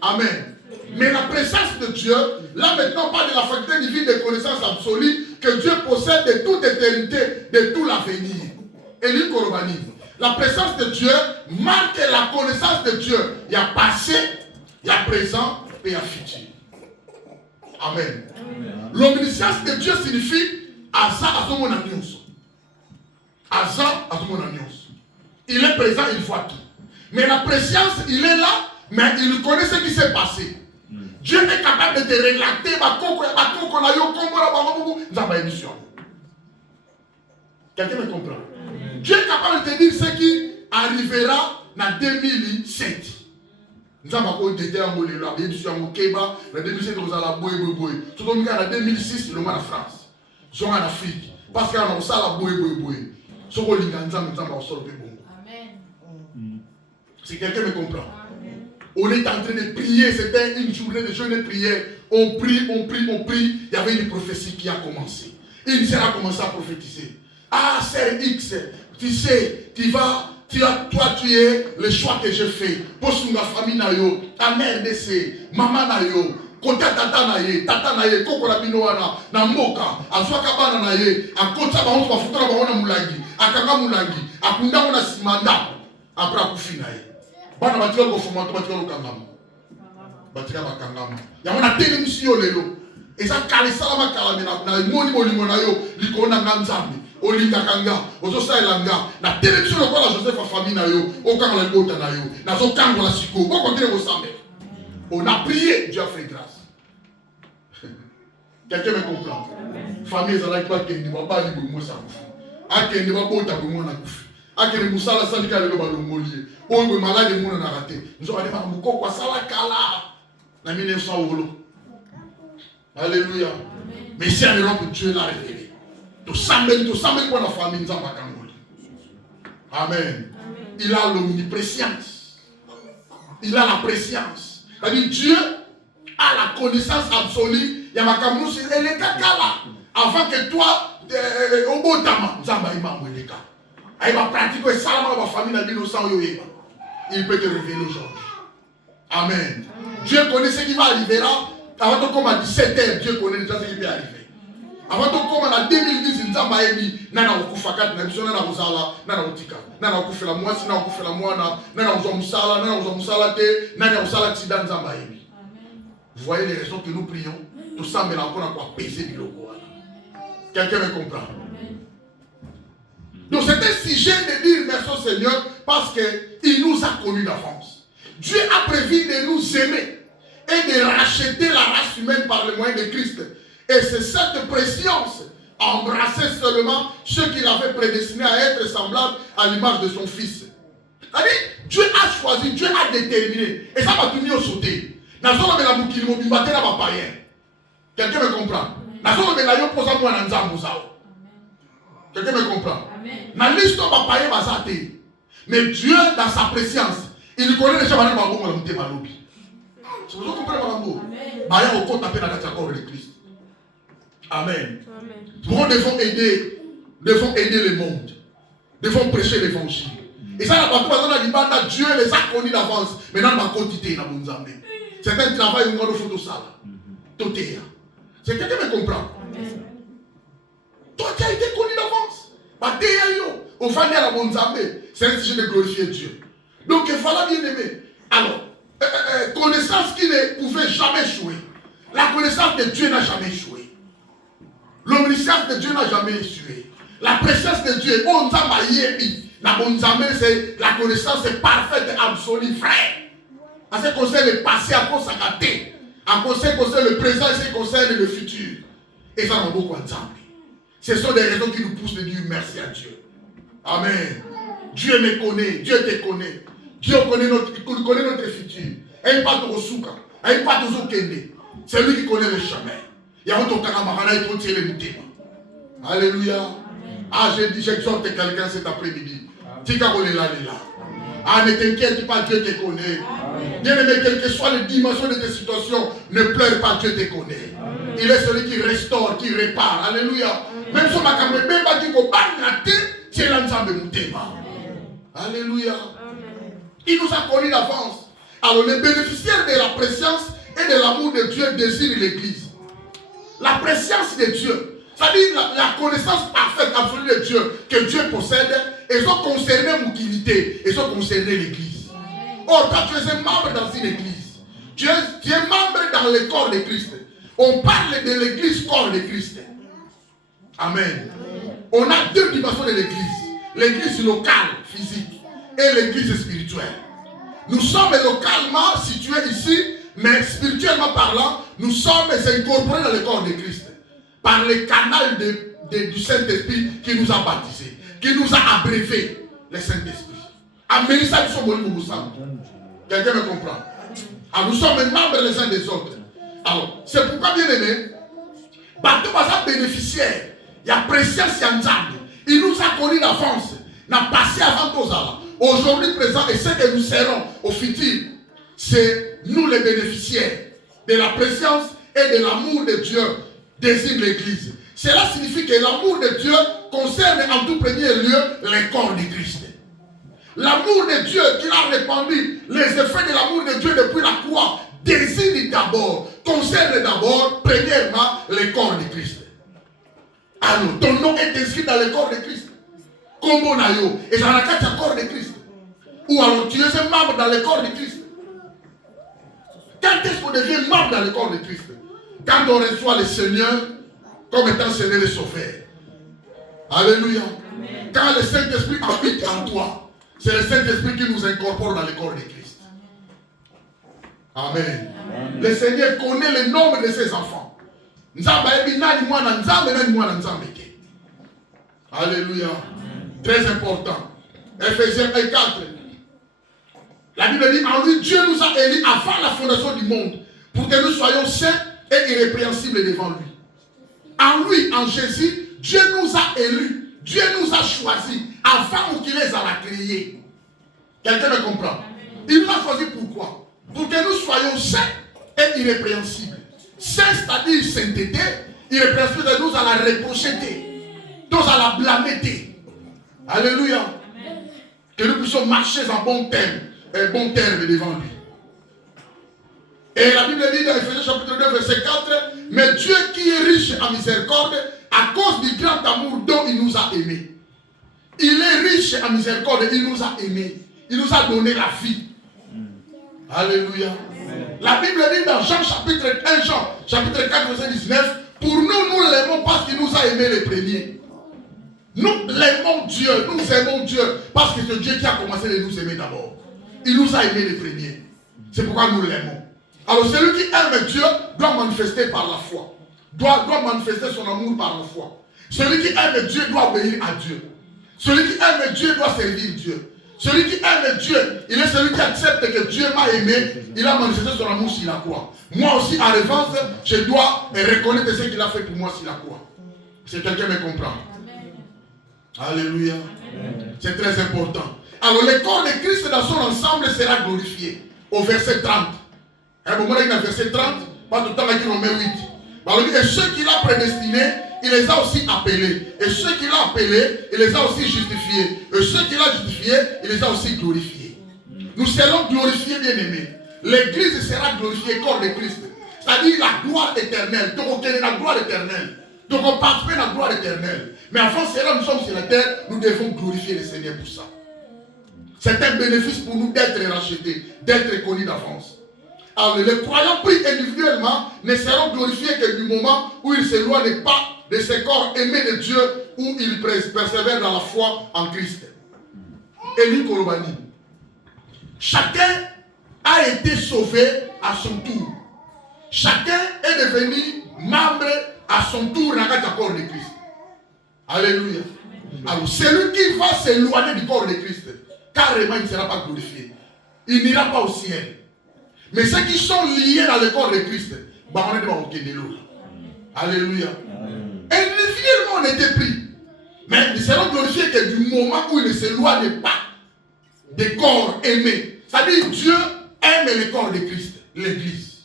Amen. Mais la présence de Dieu, là maintenant, on parle de la faculté divine de connaissance absolue que Dieu possède de toute éternité, de tout l'avenir. Et l'urbanisme. La présence de Dieu marque la connaissance de Dieu. Il y a passé, il y a présent et il y a futur. Amen. L'omniscience de Dieu signifie Asa Azomon Agnos. Asa Azomon Agnos. Il est présent, il voit tout. Mais la préscience, il est là, mais il connaît ce qui s'est passé. Dieu est capable de te relater. Quelqu'un me comprend? Dieu est capable de te dire ce qui arrivera en 2007. Nous avons été en 2007, en 2007, nous allons en 2006, nous allons en France. Nous allons en Afrique. Parce qu'on a ça la boué. Si quelqu'un me comprend. On est en train de prier, c'était une journée de jeûne et prière. On prie. Il y avait une prophétie qui a commencé. Une sœur a commencé à prophétiser. Ah, sœur X, tu sais, tu es le choix que j'ai fait. Pour ma famille, ta mère de maman, kota tata na ye, koko na bino wana, na mboka, azwaka bana na ye, akota bango bafuta na bango na mulangi, akanga mulangi, akunda na simanda, après akufi na ye. Bana batika ko formato batika ko kangama. Batika ba kangama. Ya mona tele misiyo lelo. Eza kalisa ma kalame na moni bolingo na yo, likona nganzambe. Olinga kanga, ozo sailanga, na tele misiyo lokola Joseph a famille na yo, okanga la bota na yo, na zo kango la siko, ko continue ko sambe. On a prié, Dieu a fait grâce. Quelqu'un me comprend? Famille, ça n'a pas qu'un débat, pas de moi ça. A qu'un débat, pas de moi na koufi. A qu'un moussala syndicat de l'Obalongolier. Oh, le malade de mon a raté. Nous avons dit, Mouko, quoi, ça la kala. Na 1900 euros. Alléluia. Mais si on est là pour Dieu l'a révélé. Tout ça, pour la famille, nous avons Amen. Il a l'omniprésence. Il a la préscience. C'est-à-dire Dieu a la connaissance absolue. Il y a ma cameroun, elle est là. Avant que toi, au beau tama, il va pratiquer ça dans ma famille, il peut te révéler aujourd'hui. Amen. Dieu connaît ce qui va arriver là. Avant de commencer à 17h, Dieu connaît déjà ce qui peut arriver. Avant de commencer en 2010, nous avons dit, nana okufakat na biso nana kozala nana otika nana okufela mwasi nana okufela mwana nana ozomusala te nana osala tsida nzamba yebi. Vous voyez les raisons que nous prions, tout ça mais encore à quoi peser biloko. Quelqu'un me comprend? Donc c'est un sujet de dire merci au Seigneur parce qu'il nous a connus d'avance. Dieu a prévu de nous aimer et de racheter la race humaine par le moyen de Christ. Et c'est cette préscience embrasser seulement ceux qu'il avait prédestinés à être semblables à l'image de son Fils. C'est-à-dire, Dieu a choisi, Dieu a déterminé. Et ça va tout au sauter. Quelqu'un me comprend? Quelqu'un me comprend? Mais Dieu, dans sa préscience, il connaît déjà les gens qui ont été. C'est pour ça que vous comprenez le Christ. Amen. Nous devons aider le monde. Nous devons prêcher l'évangile. Et ça, la Dieu les a connus d'avance. Maintenant, ma quantité, c'est un travail où on fait tout ça. Tout est là. C'est quelqu'un qui me comprend. Toi, tu as été connu d'avance. Au fond de la Bonzambé, c'est un sujet de glorifier Dieu. Donc, il fallait bien aimer. Alors, connaissance qui ne pouvait jamais échouer. La connaissance de Dieu n'a jamais échoué. L'omniscience de Dieu n'a jamais échoué. La présence de Dieu, c'est la connaissance est parfaite et absolue, frère. En ce qui concerne le passé, en ce qui concerne le présent, en ce qui concerne le futur. Et ça, on a beaucoup ensemble. Ce sont des raisons qui nous poussent de dire merci à Dieu. Amen. Dieu me connaît, Dieu te connaît. Dieu connaît notre futur. Et il part au souka, et il part au kende. C'est lui qui connaît le chemin. Alléluia. Ah, j'exhorte quelqu'un cet après-midi. Ah, ne t'inquiète pas, Dieu te connaît. Bien-aimé, quelle que soit les dimensions de tes situations, ne pleure pas, Dieu te connaît. Il est celui qui restaure, qui répare. Alléluia. Même si on a quand même pas dit qu'on va rater, c'est l'ensemble de mon thème. Alléluia. Il nous a connus d'avance. Alors, les bénéficiaires de la préscience et de l'amour de Dieu désirent l'Église. La préscience de Dieu, c'est-à-dire la connaissance parfaite, absolue de Dieu, que Dieu possède, ils ont concerné l'utilité, ils ont concerné l'Église. Or, quand tu es un membre dans une Église, tu es membre dans le corps de Christ. On parle de l'Église, corps de Christ. Amen. On a deux dimensions de l'Église. L'Église locale, physique, et l'Église spirituelle. Nous sommes localement situés ici, mais spirituellement parlant, nous sommes incorporés dans le corps de Christ. Par le canal de du Saint-Esprit qui nous a baptisés, qui nous a abrévés, le Saint-Esprit. Amen, ça nous sommes. Quelqu'un me comprend? Alors nous sommes membres les uns des autres. Alors, c'est pourquoi, bien aimé, bateau va bénéficiaire, il y a présence, il y a Nzambe. Il nous a connus d'avance, n'a passé avant tous là. Aujourd'hui présent et ce que nous serons au futur, c'est nous les bénéficiaires de la présence et de l'amour de Dieu désigne l'Église. Cela signifie que l'amour de Dieu concerne en tout premier lieu les corps de Christ. L'amour de Dieu qu'il a répandu, les effets de l'amour de Dieu depuis la croix, désigne d'abord, concerne d'abord, premièrement, les corps de Christ. Alors, ton nom est inscrit dans le corps de Christ. Comme on a eu, et dans la carte du corps de Christ. Ou alors tu es un membre dans le corps de Christ. Quand est-ce qu'on devient membre dans le corps de Christ? Quand on reçoit le Seigneur comme étant Seigneur et Sauveur. Alléluia. Amen. Quand le Saint-Esprit habite en toi, c'est le Saint-Esprit qui nous incorpore dans le corps de Christ. Amen. Amen. Le Seigneur connaît le nombre de ses enfants. Alléluia. Amen. Très important. Ephésiens 1:4. La Bible dit, en lui, Dieu nous a élus avant la fondation du monde pour que nous soyons saints et irrépréhensibles devant lui. En lui, en Jésus, Dieu nous a élus, Dieu nous a choisis avant qu'il les a créés. Quelqu'un me comprend? Il nous a choisis pourquoi? Pour que nous soyons saints et irrépréhensibles. Saint, c'est-à-dire sainteté, irrépréhensible, c'est-à-dire nous allons la reprocher, nous allons la blâmer. Alléluia. Que nous puissions marcher en bon terme devant lui. Et la Bible dit dans Ephésiens chapitre 2 verset 4, mais Dieu qui est riche en miséricorde à cause du grand amour dont il nous a aimés. Il est riche en miséricorde, il nous a aimés. Il nous a donné la vie. Alléluia. Amen. La Bible dit dans Jean chapitre 1, Jean chapitre 4 verset 19, pour nous l'aimons parce qu'il nous a aimés les premiers. Nous l'aimons Dieu, nous aimons Dieu parce que c'est Dieu qui a commencé à nous aimer d'abord. Il nous a aimés les premiers. C'est pourquoi nous l'aimons. Alors celui qui aime Dieu doit manifester par la foi. Doit manifester son amour par la foi. Celui qui aime Dieu doit obéir à Dieu. Celui qui aime Dieu doit servir Dieu. Celui qui aime Dieu, il est celui qui accepte que Dieu m'a aimé. Il a manifesté son amour sur la croix. Moi aussi, en revanche, je dois reconnaître ce qu'il a fait pour moi sur la croix. Si quelqu'un me comprend. Alléluia. C'est très important. Alors le corps de Christ dans son ensemble sera glorifié. Au verset 30. Un moment dans le verset 30, pas tout le temps avec Romains 8. Alors, et ceux qu'il a prédestinés, il les a aussi appelés. Et ceux qu'il a appelés, il les a aussi justifiés. Et ceux qu'il a justifiés, il les a aussi glorifiés. Nous serons glorifiés, bien-aimés. L'église sera glorifiée, corps de Christ. C'est-à-dire la gloire éternelle. Donc on connaît la gloire éternelle. Donc on participe à la gloire éternelle. Mais avant cela, nous sommes sur la terre, nous devons glorifier le Seigneur pour ça. C'est un bénéfice pour nous d'être rachetés, d'être connus d'avance. Alors les croyants pris individuellement ne seront glorifiés que du moment où ils ne s'éloignent pas de ce corps aimé de Dieu, où ils persévèrent dans la foi en Christ. Élie Kolobani. Chacun a été sauvé à son tour. Chacun est devenu membre à son tour dans le corps de Christ. Alléluia. Alors celui qui va s'éloigner du corps de Christ, carrément il ne sera pas glorifié. Il n'ira pas au ciel. Mais ceux qui sont liés dans le corps de Christ, bah on est devant aucun de l'eau. Alléluia. Individuellement on était pris. Mais ils seront glorifiés que du moment où ils ne s'éloignent pas des corps aimés. C'est-à-dire Dieu aime le corps de Christ, l'église.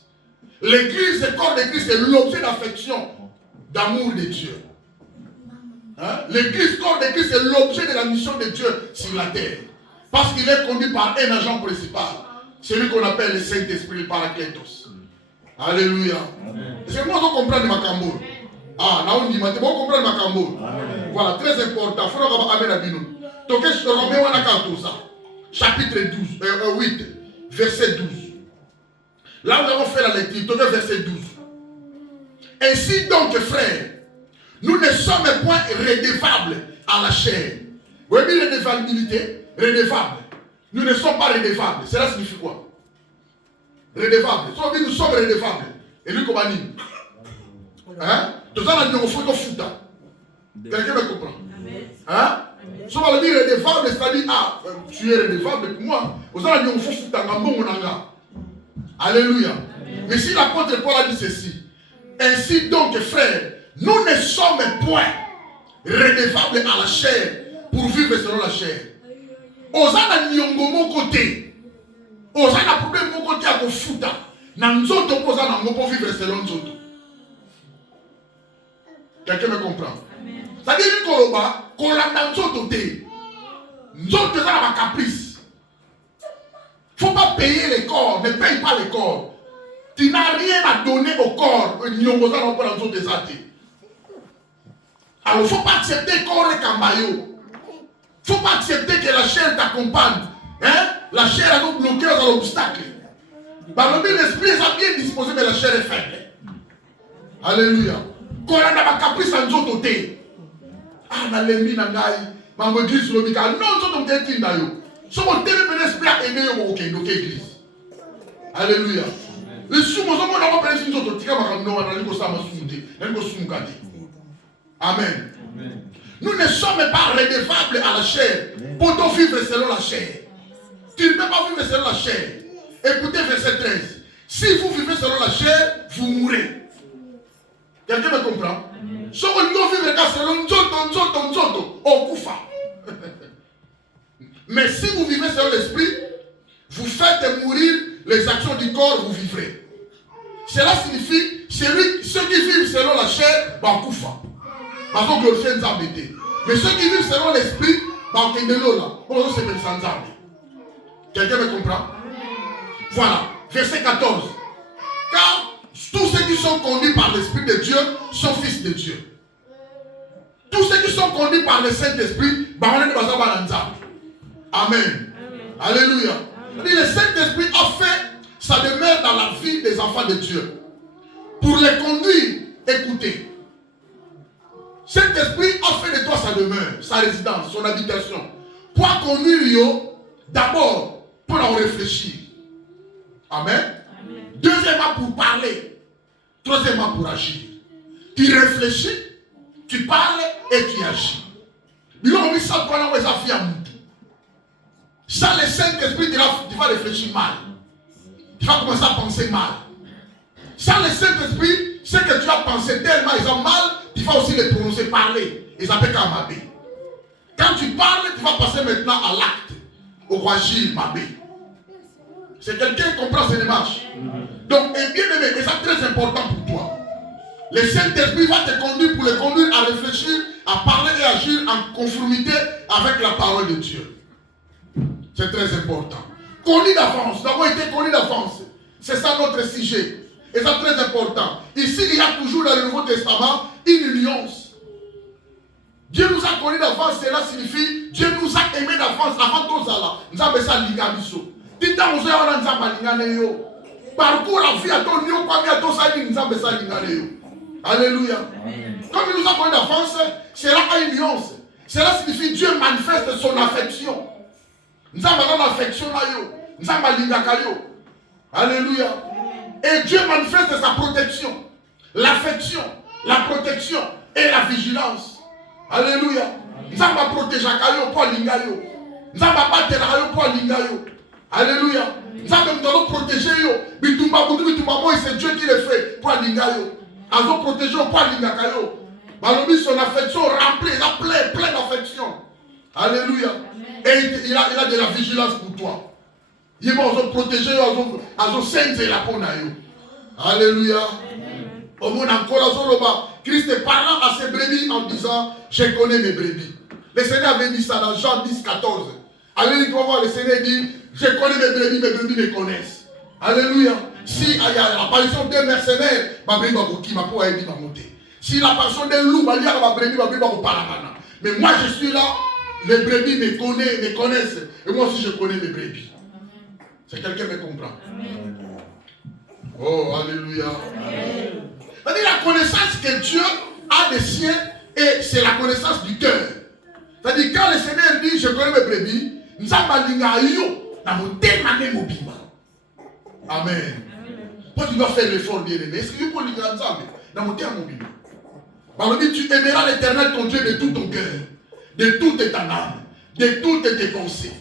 L'église, le corps de Christ, est l'objet d'affection, d'amour de Dieu. Hein? L'église, corps de Christ, est l'objet de la mission de Dieu sur la terre. Parce qu'il est conduit par un agent principal. Celui qu'on appelle le Saint-Esprit, le Paraclétos. Alléluia. C'est moi qui comprends ma cambo. Ah, là on dit, mais tu comprends ma cambo. Voilà, très important. Il faut que Amen Abino. Donc, je remets un accord ça. Chapitre 8, verset 12. Là, nous avons fait la lecture. Donc, verset 12. Ainsi donc, frères, nous ne sommes point redevables à la chair. Vous voyez redevabilité? Redevable. Nous ne sommes pas redevables. Cela signifie quoi? Redevables. Nous sommes redevables. Et lui, comment dit? Hein? Tout ça, nous avons fait le foot. Quelqu'un me comprend? Hein? Si on va dire redevable, c'est-à-dire, ah, tu es redevable pour moi. Alléluia. Mais si l'apôtre Paul a dit ceci, ainsi donc, frères, nous ne sommes point redevables à la chair pour vivre selon la chair. Osana nyongo mon côté. Osana problème mon côté à kofuta. Na nzoto posana ngo pour vivre selon nzoto. Quelqu'un me comprend? C'est-à-dire que kolanda nzoto te. Nzoto ça ma caprice. Faut pas payer les corps, ne paye pas les corps. Tu n'as rien à donner au corps. Nyongo ça pour la nzoto te. Alors, il ne faut pas accepter qu'on est cambayo. Il ne faut pas accepter que la chair t'accompagne. Hein? La chair a nous bloqué dans l'obstacle. L'esprit est bien disposé, mais la chair est faible. Alléluia. Quand on a ma caprice en zoto te. Ah, na lembi na ngai. Ma église le mika. Non, zoto te tinda yo. So mon l'esprit a aimé yo ok, donc église. Alléluia. Le sumo zo mo na ko pele zoto tika ma no na liko sama sumute. Na liko sumukati. Amen. Amen. Nous ne sommes pas redevables à la chair pour vivre selon la chair. Tu ne peux pas vivre selon la chair. Écoutez verset 13. Si vous vivez selon la chair, vous mourrez. Quelqu'un me comprend? Si vous vivez selon Nzoto, on koufa. Mais si vous vivez selon l'esprit, vous faites mourir les actions du corps, vous vivrez. Cela signifie, ceux qui vivent selon la chair, bah koufa. Mais ceux qui vivent selon l'esprit, quelqu'un me comprend? Voilà, verset 14. Car tous ceux qui sont conduits par l'Esprit de Dieu sont fils de Dieu. Tous ceux qui sont conduits par le Saint-Esprit, Amen. Alléluia. Le Saint-Esprit a fait sa demeure dans la vie des enfants de Dieu. Pour les conduire, écoutez. Saint-Esprit a fait de toi sa demeure, sa résidence, son habitation. Pour conduire, d'abord, pour en réfléchir. Amen. Amen. Deuxièmement, pour parler. Troisièmement, pour agir. Tu réfléchis, tu parles et tu agis. Sans le Saint-Esprit, tu vas réfléchir mal. Tu vas commencer à penser mal. Sans le Saint-Esprit, ce que tu as pensé tellement, ils ont mal, tu vas aussi les prononcer, parler. Ils appellent Kamabé. Quand tu parles, tu vas passer maintenant à l'acte. Au agir, Mabé. C'est quelqu'un qui comprend ces démarches. Donc, et bien aimé, et c'est très important pour toi. Le Saint-Esprit va te conduire pour le conduire à réfléchir, à parler et agir en conformité avec la parole de Dieu. C'est très important. Connu d'avance, nous avons été connus d'avance. C'est ça notre sujet. Et c'est très important. Ici, il y a toujours dans le Nouveau Testament une nuance. Dieu nous a connus d'avance, cela signifie Dieu nous a aimés d'avance avant tout ça. Nous avons ça l'ingamiso. Parcours la vie à ton lieu, comme à ton salut, nous avons ça l'ingamiso. Alléluia. Comme il nous a connus d'avance, cela a une nuance. Cela signifie Dieu manifeste son affection. Nous avons l'affection là. Nous avons l'ingakayo. Alléluia. Et Dieu manifeste sa protection, l'affection, la protection et la vigilance. Alléluia. Nous avons protégé pour l'ingayo. Nous avons battu pour l'ingayo. Alléluia. Nous avons protégé. C'est Dieu qui le fait pour l'ingayo. Nous avons protégé pour l'ingayo. Son affection remplie, il a plein d'affection. Alléluia. Et il a de la vigilance pour toi. Ils vont protéger, ils vont sainter la peau. Alléluia. Au monde encore, Christ parlant à ses brebis en disant, je connais mes brebis. Le Seigneur avait dit ça dans Jean 10, 14. Alléluia, voir le Seigneur dit, je connais mes brebis me connaissent. Alléluia. Si il y a l'apparition d'un mercenaire, ma brebis va peau a dit va monter. Si l'apparition d'un loup, ma brebis va parler. Mais moi je suis là, les brebis me connaissent. Et moi aussi je connais mes brebis. C'est quelqu'un qui me comprend. Amen. Oh, alléluia. C'est-à-dire la connaissance que Dieu a des siens, et c'est la connaissance du cœur. C'est-à-dire quand le Seigneur dit, je connais mes brebis, nous avons Amen. Toi, tu dois faire l'effort, bien aimé. Est-ce que tu peux lire ensemble dans mon terme mobile? Tu aimeras l'Éternel ton Dieu de tout ton cœur, de toute ta âme, de toutes tes pensées.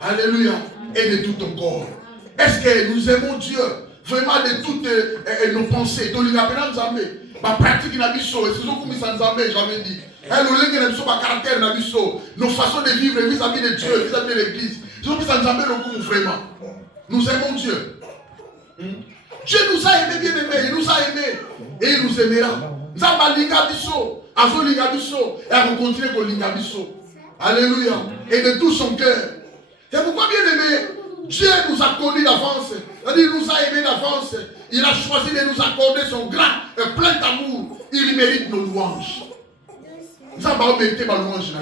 Alléluia. Et de tout ton corps. Est-ce que nous aimons Dieu vraiment de toutes nos pensées? Donc, il appelle Nzambe. Ma pratique n'a pas chaud. C'est ce que Nzambe jamais dit. Caractère n'a pas chaud. Nos façons de vivre vis-à-vis de Dieu, vis-à-vis de l'Église. C'est ce que Nzambe nous vraiment. Nous aimons Dieu. Dieu nous a aimés, bien aimés. Il nous a aimés. Et il nous aimera. Nzamba linga biso. Azo linga biso. Et on continue pour linga biso. Alléluia. Et de tout son cœur. C'est pourquoi, bien aimé, Dieu nous a connu d'avance. Il nous a aimés d'avance. Il a choisi de nous accorder son grand et plein d'amour. Il mérite nos louanges. Nous avons mérité ma louange.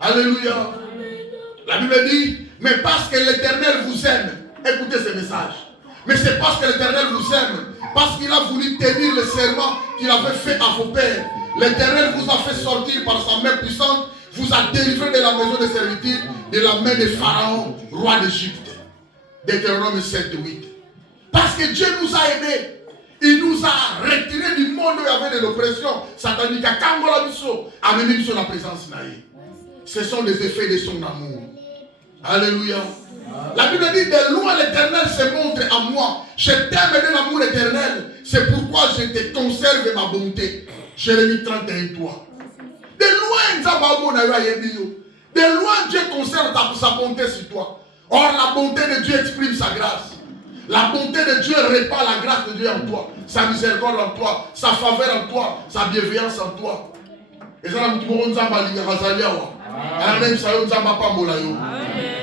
Alléluia. La Bible dit, mais parce que l'Éternel vous aime, écoutez ce message. Mais c'est parce que l'Éternel vous aime, parce qu'il a voulu tenir le serment qu'il avait fait à vos pères. L'Éternel vous a fait sortir par sa main puissante, vous a délivré de la maison de servitude, de la main de Pharaon, roi d'Égypte. Deutéronome 7, 8. Parce que Dieu nous a aimés. Il nous a retirés du monde où il y avait de l'oppression satanique. Amenez sur la présence naïe. Ce sont les effets de son amour. Alléluia. La Bible dit, de loin l'Éternel se montre à moi. Je t'aime de l'amour éternel. C'est pourquoi je te conserve ma bonté. Jérémie 31, 3. De loin, Dieu conserve sa bonté sur toi. Or, la bonté de Dieu exprime sa grâce. La bonté de Dieu répand la grâce de Dieu en toi. Sa miséricorde en toi. Sa faveur en toi. Sa bienveillance en toi. Et ça,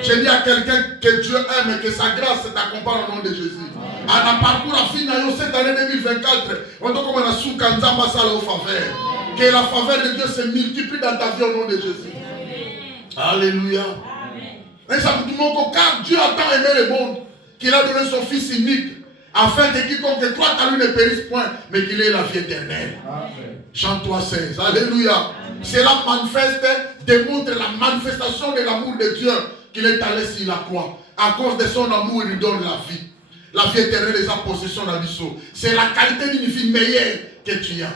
je dis à quelqu'un que Dieu aime et que sa grâce t'accompagne au nom de Jésus. À la parcours à fin cette année 2024, on doit comme un sous Kanzamba Sala au faveur. Que la faveur de Dieu se multiplie dans ta vie au nom de Jésus. Alléluia. Et ça me dit car Dieu a tant aimé le monde qu'il a donné son Fils unique afin que quiconque croit à lui ne périsse point, mais qu'il ait la vie éternelle. Chante-toi 16. Alléluia. Cela manifeste, démontre la manifestation de l'amour de Dieu qu'il est allé sur la croix. À cause de son amour, il lui donne la vie. La vie éternelle est sa possession d'Abisso. C'est la qualité d'une vie meilleure que tu as.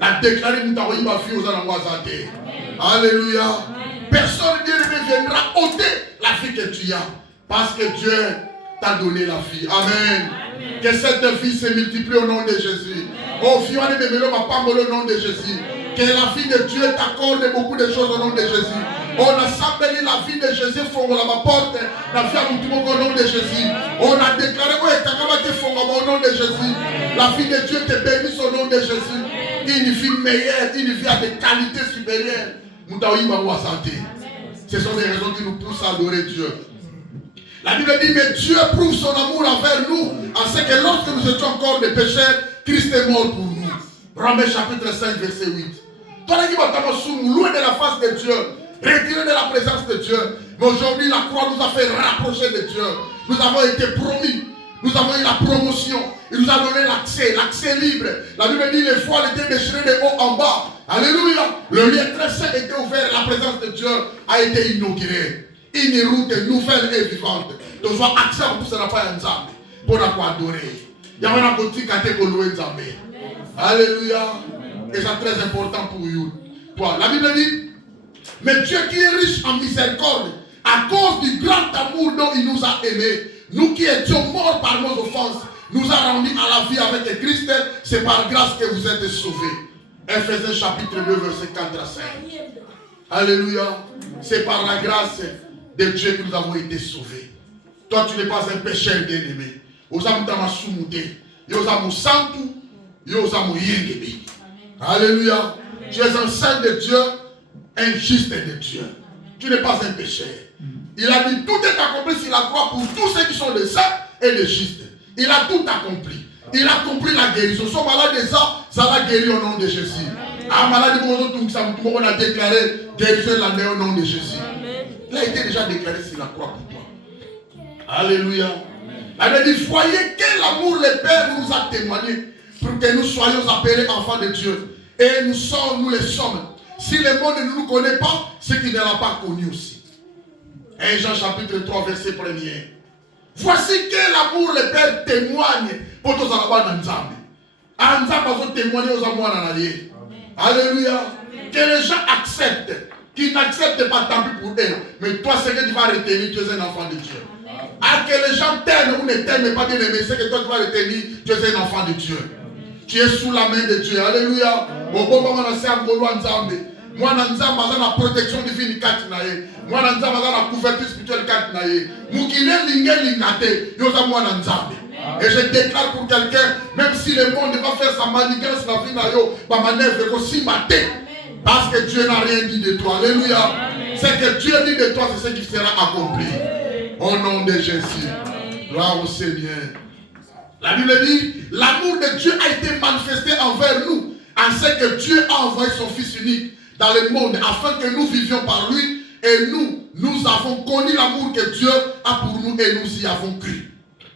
La déclarer ma vie aux Anamouazate. Alléluia. Personne ne viendra ôter la vie que tu as. Parce que Dieu t'a donné la vie. Amen. Que cette vie se multiplie au nom de Jésus. Oh, Fiona de Melo, ma femme, au nom de Jésus. Que la vie de Dieu t'accorde beaucoup de choses au nom de Jésus. On a semblé la vie de Jésus, fongo la porte, la vie à tout au nom de Jésus. On a déclaré au nom de Jésus. La vie de Dieu te bénisse au nom de Jésus. Une vie meilleure, une vie à des qualités supérieures. Ce sont des raisons qui nous poussent à adorer Dieu. La Bible dit, mais Dieu prouve son amour envers nous, en ce que lorsque nous étions encore des pécheurs, Christ est mort pour nous. Romains chapitre 5, verset 8. Toi, loin de la face de Dieu, retiré de la présence de Dieu. Mais aujourd'hui, la croix nous a fait rapprocher de Dieu. Nous avons été promis. Nous avons eu la promotion. Il nous a donné l'accès libre. La Bible dit, les voiles étaient déchirées de haut en bas. Alléluia. Le lieu très saint était ouvert. La présence de Dieu a été inaugurée. Une route nouvelle et vivante. Donc, soit accès pour ça, pas un Nzambe. Pour adorer. Il y a un petit catégorie Nzambe. Alléluia. Et c'est très important pour vous. Toi, la Bible dit, mais Dieu qui est riche en miséricorde, à cause du grand amour dont il nous a aimés, nous qui étions morts par nos offenses, nous a rendus à la vie avec Christ. C'est par grâce que vous êtes sauvés. Ephésiens chapitre 2, verset 4 à 5. Alléluia. C'est par la grâce de Dieu que nous avons été sauvés. Toi, tu n'es pas un pécheur bien-aimé. Alléluia. Tu es un saint de Dieu, un juste de Dieu. Tu n'es pas un pécheur. Il a dit tout est accompli sur la croix pour tous ceux qui sont des saints et des justes. Il a tout accompli. Il a compris la guérison. Son malade des ça va guérir au nom de Jésus. Un malade on a déclaré guérison l'année au nom de Jésus. Il a été déjà déclaré sur la croix pour toi. Alléluia. Il a dit, voyez quel amour le Père nous a témoigné pour que nous soyons appelés enfants de Dieu. Et nous les sommes. Si le monde ne nous connaît pas, c'est qu'il ne l'a pas connu aussi. 1 Jean chapitre 3, verset 1er. Voici quel amour le Père témoigne pour tous les enfants de Nzambe. Nzambe va témoigner aux amours en allié. Alléluia. Que les gens acceptent. Qui n'acceptent pas, tant pis pour eux. Mais toi, c'est que tu vas retenir, tu es un enfant de Dieu. Ah, que les gens t'aiment ou ne t'aiment pas bien aimé, c'est que toi, tu vas retenir, tu es un enfant de Dieu. Tu es sous la main de Dieu. Alléluia. Moi, dans la protection divine, moi, dans la couverture spirituelle, et je déclare pour quelqu'un, même si le monde va faire sa manigance, la vie, manœuvre aussi maté, parce que Dieu n'a rien dit de toi. Alléluia. C'est que Dieu dit de toi, c'est ce qui sera accompli. Au nom de Jésus. Gloire au Seigneur. La Bible dit, l'amour de Dieu a été manifesté envers nous, en ce que Dieu a envoyé son Fils unique dans le monde, afin que nous vivions par lui, et nous avons connu l'amour que Dieu a pour nous, et nous y avons cru.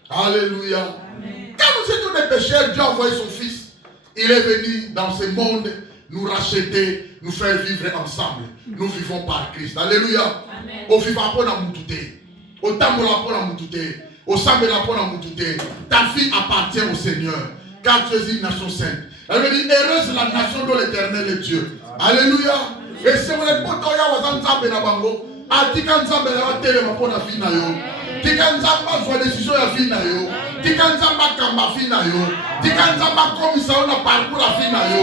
Alléluia. Amen. Quand nous étions des pécheurs, Dieu a envoyé son Fils. Il est venu dans ce monde nous racheter, nous faire vivre ensemble. Nous vivons par Christ. Alléluia. Au vivant pour la moutouté. Au tambola pour la moutouté. Au sambela pour la moutouté. Ta vie appartient au Seigneur. Car tu es une nation sainte. Elle me dit, heureuse la nation dont l'Éternel est Dieu. Alléluia. Et si vous êtes pas bango, atika nzambe na telema pour la vie na yo. Tika nzamba zwa décision ya vie na yo. Tika nzamba kamba vie na yo. Tika nzamba komisa na parcours la vie na yo.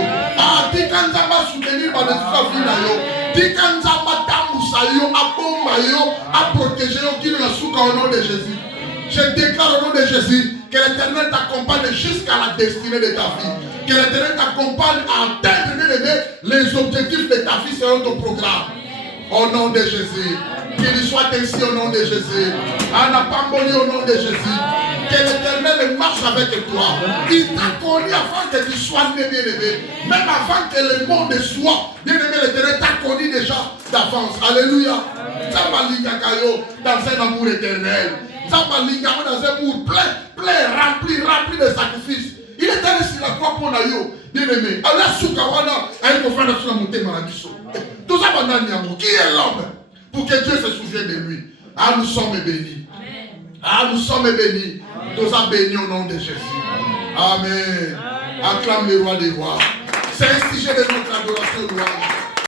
Tika nzamba soutenir ba décision ya vie na yo. Tika nzamba tambusa yo, abomba yo, a protéger yo qui na souka au nom de Jésus. Je déclare au nom de Jésus que l'Éternel t'accompagne jusqu'à la destinée de ta vie. Que l'Éternel t'accompagne à atteindre les objectifs de ta vie selon ton programme. Au nom de Jésus. Qu'il soit ainsi au nom de Jésus. Anapamboli au nom de Jésus. Que l'Éternel marche avec toi. Il t'a connu avant que tu sois né, bien-aimé. Même avant que le monde soit bien-aimé, l'Éternel t'a connu déjà d'avance. Alléluia. Dans un amour éternel. Dans un amour plein, rempli de sacrifices. Il est allé sur la croix pour nous. Bien-aimé. Allah soukawana, elle peut faire la montée maladie. Tout ça, qui est l'homme pour que Dieu se souvienne de lui? Ah, nous sommes bénis. Ah, nous sommes bénis. Nous sommes bénis au nom de Jésus. Amen. Acclame le roi des rois. C'est ainsi que j'ai de notre adoration louange.